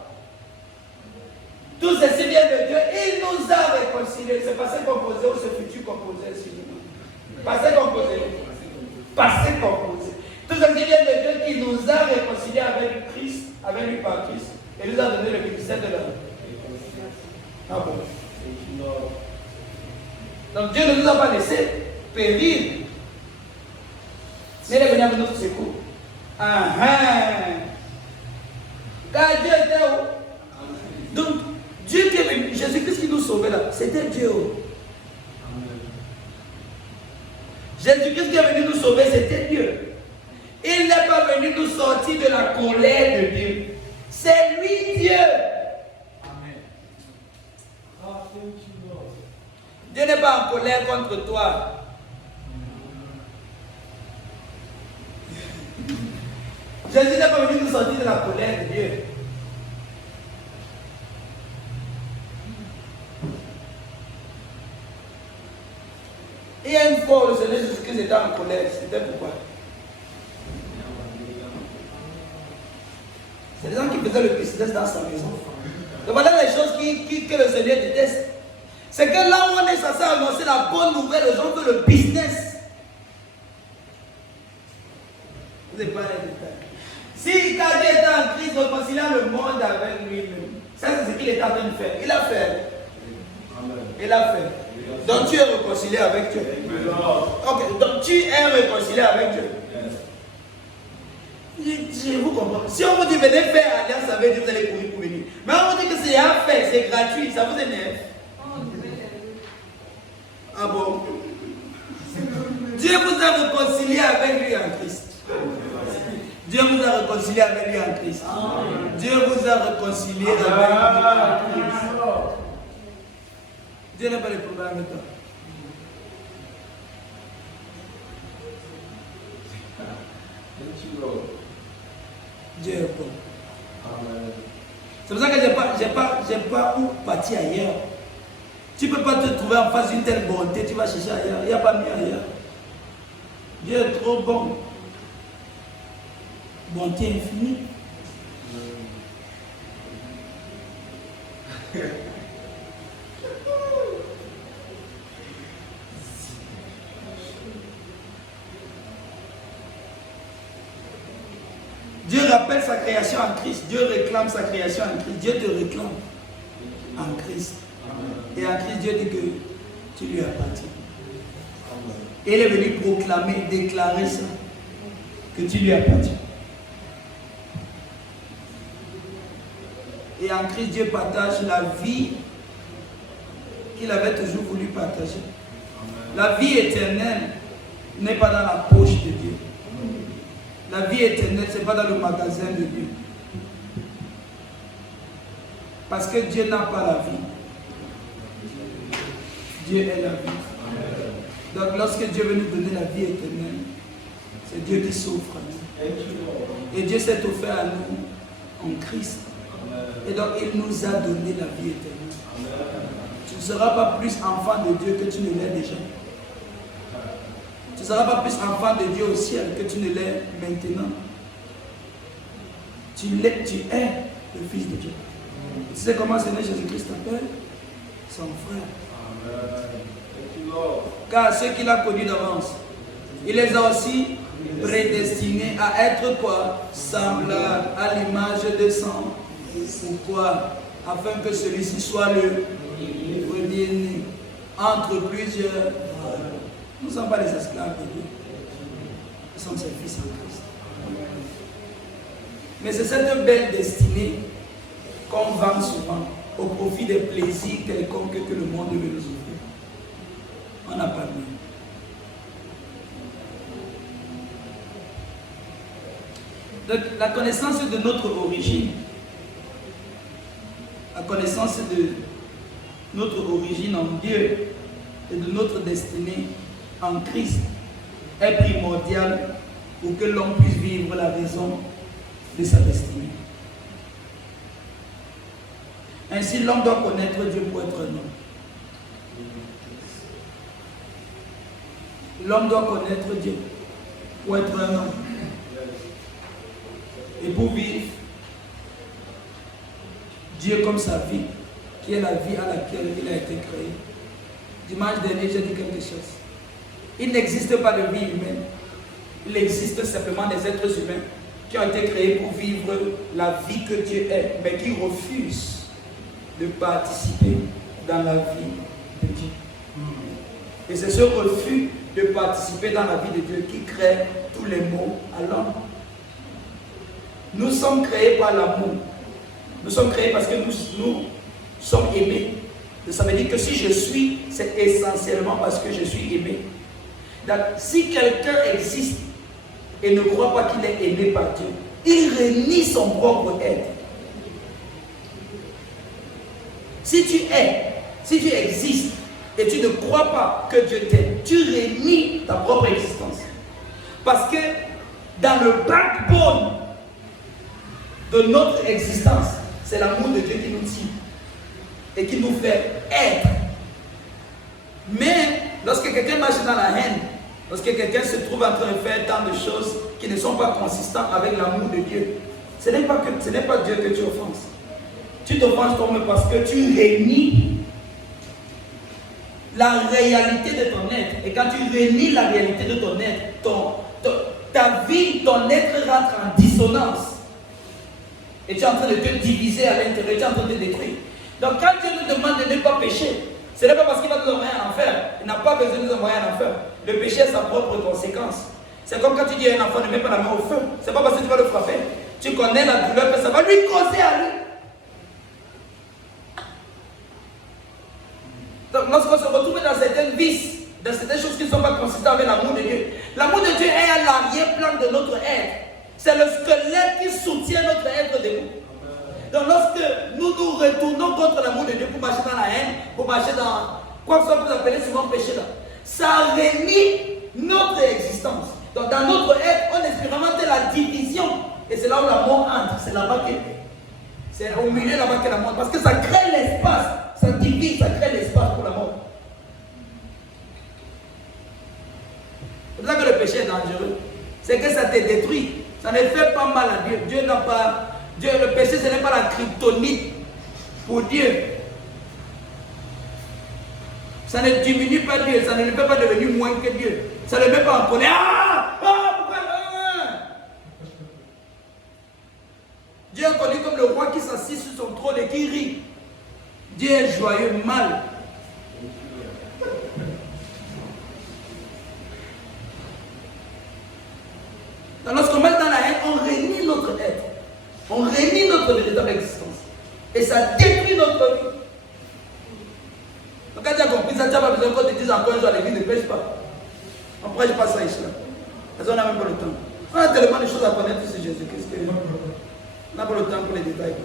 Tout ceci vient de Dieu. Il nous a réconciliés. C'est passé composé ou ce futur composé, excusez-moi. Passé composé. Passé composé. Tout ceci vient de Dieu qui nous a réconciliés avec Christ, avec lui par Christ. Et nous a donné le ministère de l'homme. Ah bon. Donc Dieu ne nous a pas laissé périr. Mais il est venu avec notre secours. Car Dieu était où? Donc Dieu qui est venu, Jésus-Christ qui nous sauvait là, c'était Dieu. Jésus-Christ qui est venu nous sauver, c'était Dieu. Il n'est pas venu nous sortir de la colère de Dieu. C'est lui Dieu. Amen. Dieu n'est pas en colère contre toi. Jésus n'est pas venu nous sortir de la colère de Dieu. Et une fois, le Seigneur Jésus-Christ était en colère. C'était pourquoi? C'est des gens qui faisaient le business dans sa maison. Donc voilà les choses que le Seigneur déteste. C'est que là où on est censé annoncer la bonne nouvelle, les gens veulent le business. Vous n'avez pas les détails. Si quand Dieu était en Christ, réconciliant le monde avec lui-même, ça c'est ce qu'il est en train de faire. Il a fait. Il a fait. Donc tu es réconcilié avec Dieu. Ok, donc tu es réconcilié avec Dieu. Je vous comprends. Si on vous dit venez faire alliance avec Dieu, vous allez courir pour venir. Mais on vous dit que c'est à faire, c'est gratuit, ça vous énerve. Ah bon? Dieu vous a réconcilié avec lui en Christ. Dieu vous a réconcilié avec lui en Christ. Dieu vous a réconcilié avec lui en Christ. Dieu n'a pas de problème avec toi. Dieu est bon. C'est pour ça que j'ai pas où partir ailleurs. Tu ne peux pas te trouver en face d'une telle bonté, tu vas chercher ailleurs. Il n'y a pas mieux ailleurs. Dieu est trop bon. Bonté infinie. Dieu rappelle sa création en Christ. Dieu réclame sa création en Christ. Dieu te réclame en Christ. Et en Christ, Dieu dit que tu lui appartiens. Et il est venu proclamer, déclarer ça, que tu lui appartiens. Et en Christ, Dieu partage la vie qu'il avait toujours voulu partager. La vie éternelle n'est pas dans la poche de Dieu. La vie éternelle, ce n'est pas dans le magasin de Dieu. Parce que Dieu n'a pas la vie. Dieu est la vie. Donc lorsque Dieu veut nous donner la vie éternelle, c'est Dieu qui s'offre à nous. Et Dieu s'est offert à nous en Christ. Et donc il nous a donné la vie éternelle. Tu ne seras pas plus enfant de Dieu que tu ne l'es déjà. Tu ne seras pas plus enfant de Dieu au ciel que tu ne l'es maintenant. Tu es le Fils de Dieu. Tu sais comment le Seigneur Jésus-Christ t'appelle? Son frère. Car ceux qu'il a connus d'avance, il les a aussi prédestinés à être quoi? Semblables à l'image de son. Pourquoi? Afin que celui-ci soit le premier-né entre plusieurs. Nous ne sommes pas les esclaves de Dieu. Nous sommes ses fils en Christ. Mais c'est cette belle destinée qu'on vend souvent au profit des plaisirs quelconques que le monde veut nous offrir. On n'a pas mieux. Donc, la connaissance de notre origine, la connaissance de notre origine en Dieu et de notre destinée en Christ est primordiale pour que l'homme puisse vivre la raison de sa destinée. Ainsi, l'homme doit connaître Dieu pour être un homme. L'homme doit connaître Dieu pour être un homme. Et pour vivre Dieu comme sa vie, qui est la vie à laquelle il a été créé. Dimanche dernier, j'ai dit quelque chose. Il n'existe pas de vie humaine. Il existe simplement des êtres humains qui ont été créés pour vivre la vie que Dieu est, mais qui refusent de participer dans la vie de Dieu. Et c'est ce refus de participer dans la vie de Dieu qui crée tous les maux à l'homme. Nous sommes créés par l'amour. Nous sommes créés parce que nous sommes aimés. Ça veut dire que si je suis, c'est essentiellement parce que je suis aimé. Donc, si quelqu'un existe et ne croit pas qu'il est aimé par Dieu, il renie son propre être. Si tu existes et tu ne crois pas que Dieu t'aime, tu renies ta propre existence. Parce que dans le backbone de notre existence, c'est l'amour de Dieu qui nous tire et qui nous fait être. Mais Lorsque quelqu'un marche dans la haine, lorsque quelqu'un se trouve en train de faire tant de choses qui ne sont pas consistantes avec l'amour de Dieu, ce n'est pas Dieu que tu offenses. Tu t'offenses toi-même parce que tu réunis la réalité de ton être. Et quand tu réunis la réalité de ton être, ta vie, ton être rentre en dissonance. Et tu es en train de te diviser à l'intérieur, tu es en train de te détruire. Donc quand Dieu nous demande de ne pas pécher, ce n'est pas parce qu'il va nous envoyer en enfer. Il n'a pas besoin de nous envoyer en enfer. Le péché a sa propre conséquence. C'est comme quand tu dis à un enfant ne mets pas la main au feu. Ce n'est pas parce que tu vas le frapper. Tu connais la douleur que ça va lui causer à lui. Donc lorsqu'on se retrouve dans certaines vices, dans certaines choses qui ne sont pas consistantes avec l'amour de Dieu, l'amour de Dieu est à l'arrière-plan de notre être. C'est le squelette qui soutient notre être debout. Donc lorsque nous nous retournons contre l'amour de Dieu pour marcher dans la haine, pour marcher dans quoi que ce soit que vous appelez souvent péché là, ça réunit notre existence. Donc dans notre être, on expérimente la division. Et c'est là où la mort entre. C'est là-bas que c'est au milieu là-bas que la mort. Parce que ça crée l'espace. Ça divise, ça crée l'espace pour la mort. C'est pour ça que le péché est dangereux. C'est que ça te détruit. Ça ne fait pas mal à Dieu. Dieu n'a pas. Le péché, ce n'est pas la kryptonite pour Dieu. Ça ne diminue pas Dieu. Ça ne le fait pas devenir moins que Dieu. Ça ne le met pas en colère. Pourquoi Dieu est connu comme le roi qui s'assied sur son trône et qui rit. Dieu est joyeux, mal. Donc, lorsqu'on met dans la haine, on réunit notre être. On réunit notre véritable existence. Et ça détruit notre vie. Donc quand tu as compris ça, tu n'as pas besoin qu'on te dise encore un jour à l'église, ne pêche pas. On ne prêche pas ça ici. Parce qu'on n'a même pas le temps. On a tellement de choses à connaître sur Jésus-Christ. On n'a pas le temps pour les détails.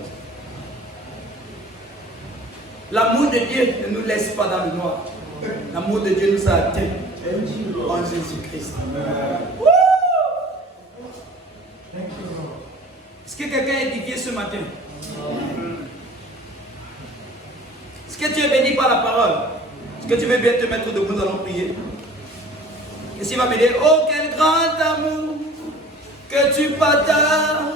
L'amour de Dieu ne nous laisse pas dans le noir. L'amour de Dieu nous a atteints en Jésus-Christ. Est-ce que quelqu'un est édifié ce matin? Est-ce que tu es béni par la parole? Est-ce que tu veux bien te mettre debout, nous allons prier? Et s'il va me dire, oh quel grand amour que tu partages,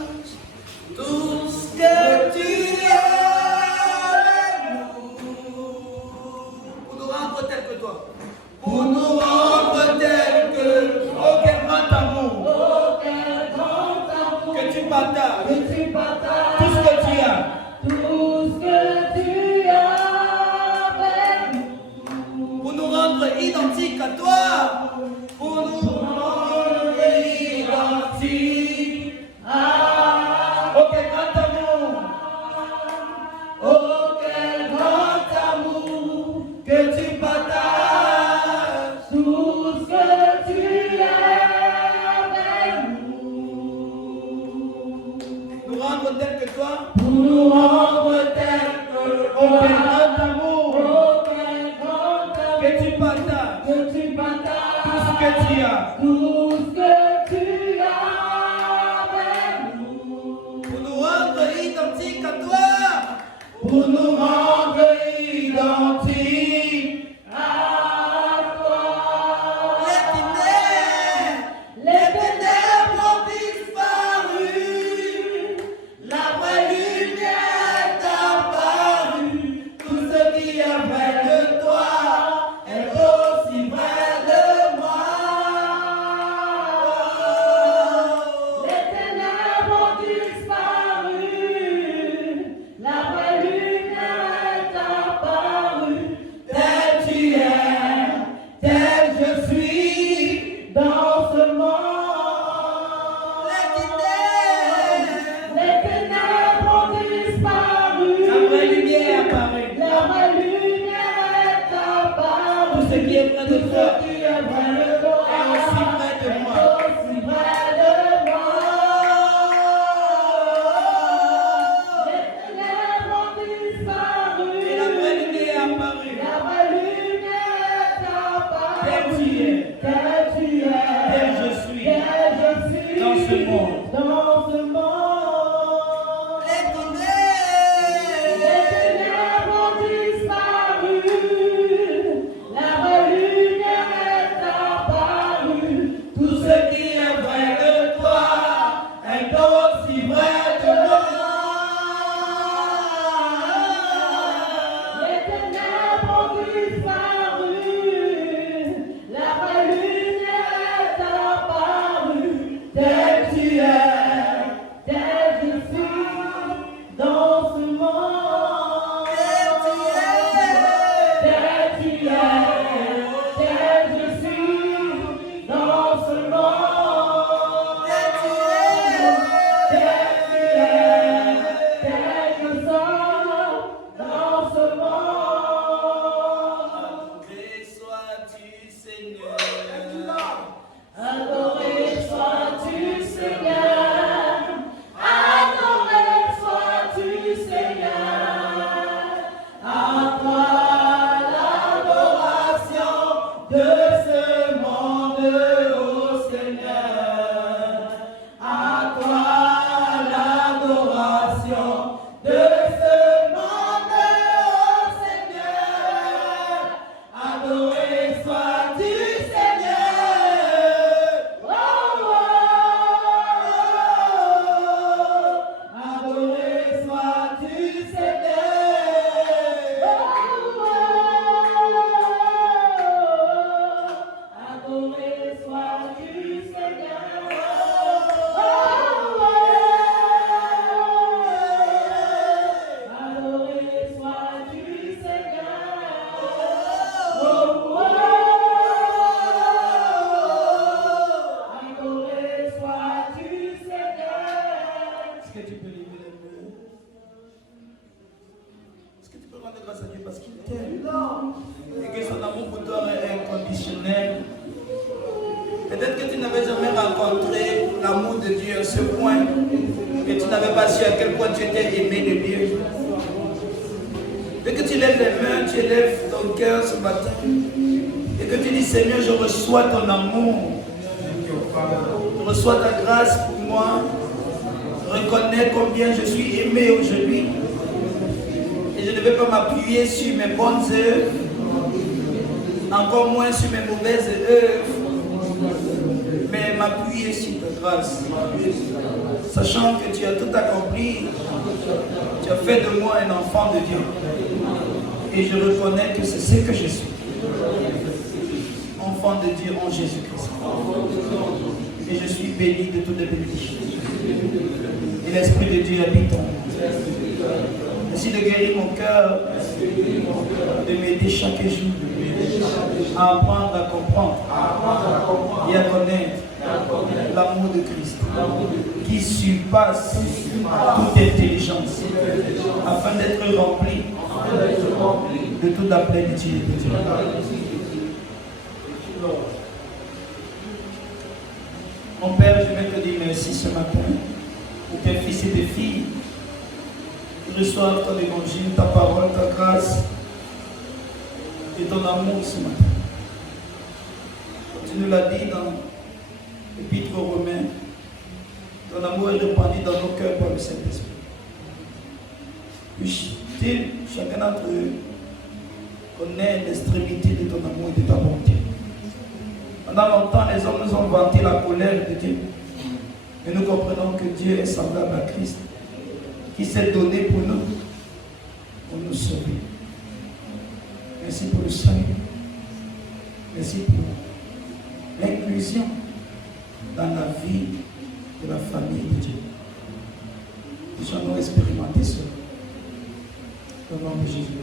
tout ce que tu as avec nous, pour nous rendre tel que toi. Pour nous rendre tel que, oh quel grand amour. Que tu partages, tout ce que tu as, avec nous, pour nous rendre identiques à toi, pour nous rendre identiques à oh quel grand amour, oh quel grand amour que tu partages, tout ce que tu as avec nous rendre tel que toi, pour nous rendre tel que oh quel grand amour, que tu partages, tout ce que tu as, avec nous, pour nous rendre identiques à toi, pour nous rendre identiques à toi. Les ténèbres ont disparu. La vraie lumière est apparue. Tout ce qui est vrai de toi est aussi vrai de moi. Les ténèbres ont disparu. La vraie lumière que tu n'avais pas su à quel point tu étais aimé de Dieu. Et que tu lèves les mains, tu élèves ton cœur ce matin. Et que tu dis, Seigneur, je reçois ton amour. Je reçois ta grâce pour moi. Je reconnais combien je suis aimé aujourd'hui. Et je ne vais pas m'appuyer sur mes bonnes œuvres, encore moins sur mes mauvaises œuvres, mais m'appuyer sur ta grâce. Sachant que tu as tout accompli, tu as fait de moi un enfant de Dieu. Et je reconnais que c'est ce que je suis. Enfant de Dieu en Jésus-Christ. Et je suis béni de toutes les bénédictions. Et l'Esprit de Dieu habite en moi. Merci de guérir mon cœur, de m'aider chaque jour à apprendre à comprendre et à connaître l'amour de Christ qui surpasse toute intelligence afin d'être rempli de toute la plénitude de Dieu. Mon Père, je vais te dire merci ce matin pour tes fils et tes filles qui reçoivent ton évangile, ta parole, ta grâce et ton amour ce matin. Tu nous l'as dit dans l'Épître aux Romains, ton amour est répandu dans nos cœurs par le Saint-Esprit. Puisse-t-il, chacun d'entre eux, connaître l'extrémité de ton amour et de ta bonté. Pendant longtemps, les hommes nous ont vanté la colère de Dieu. Mais nous comprenons que Dieu est semblable à Christ, qui s'est donné pour nous sauver. Merci pour le salut. Merci pour l'inclusion dans la vie de la famille de Dieu. Nous allons expérimenter cela. Au nom de Jésus.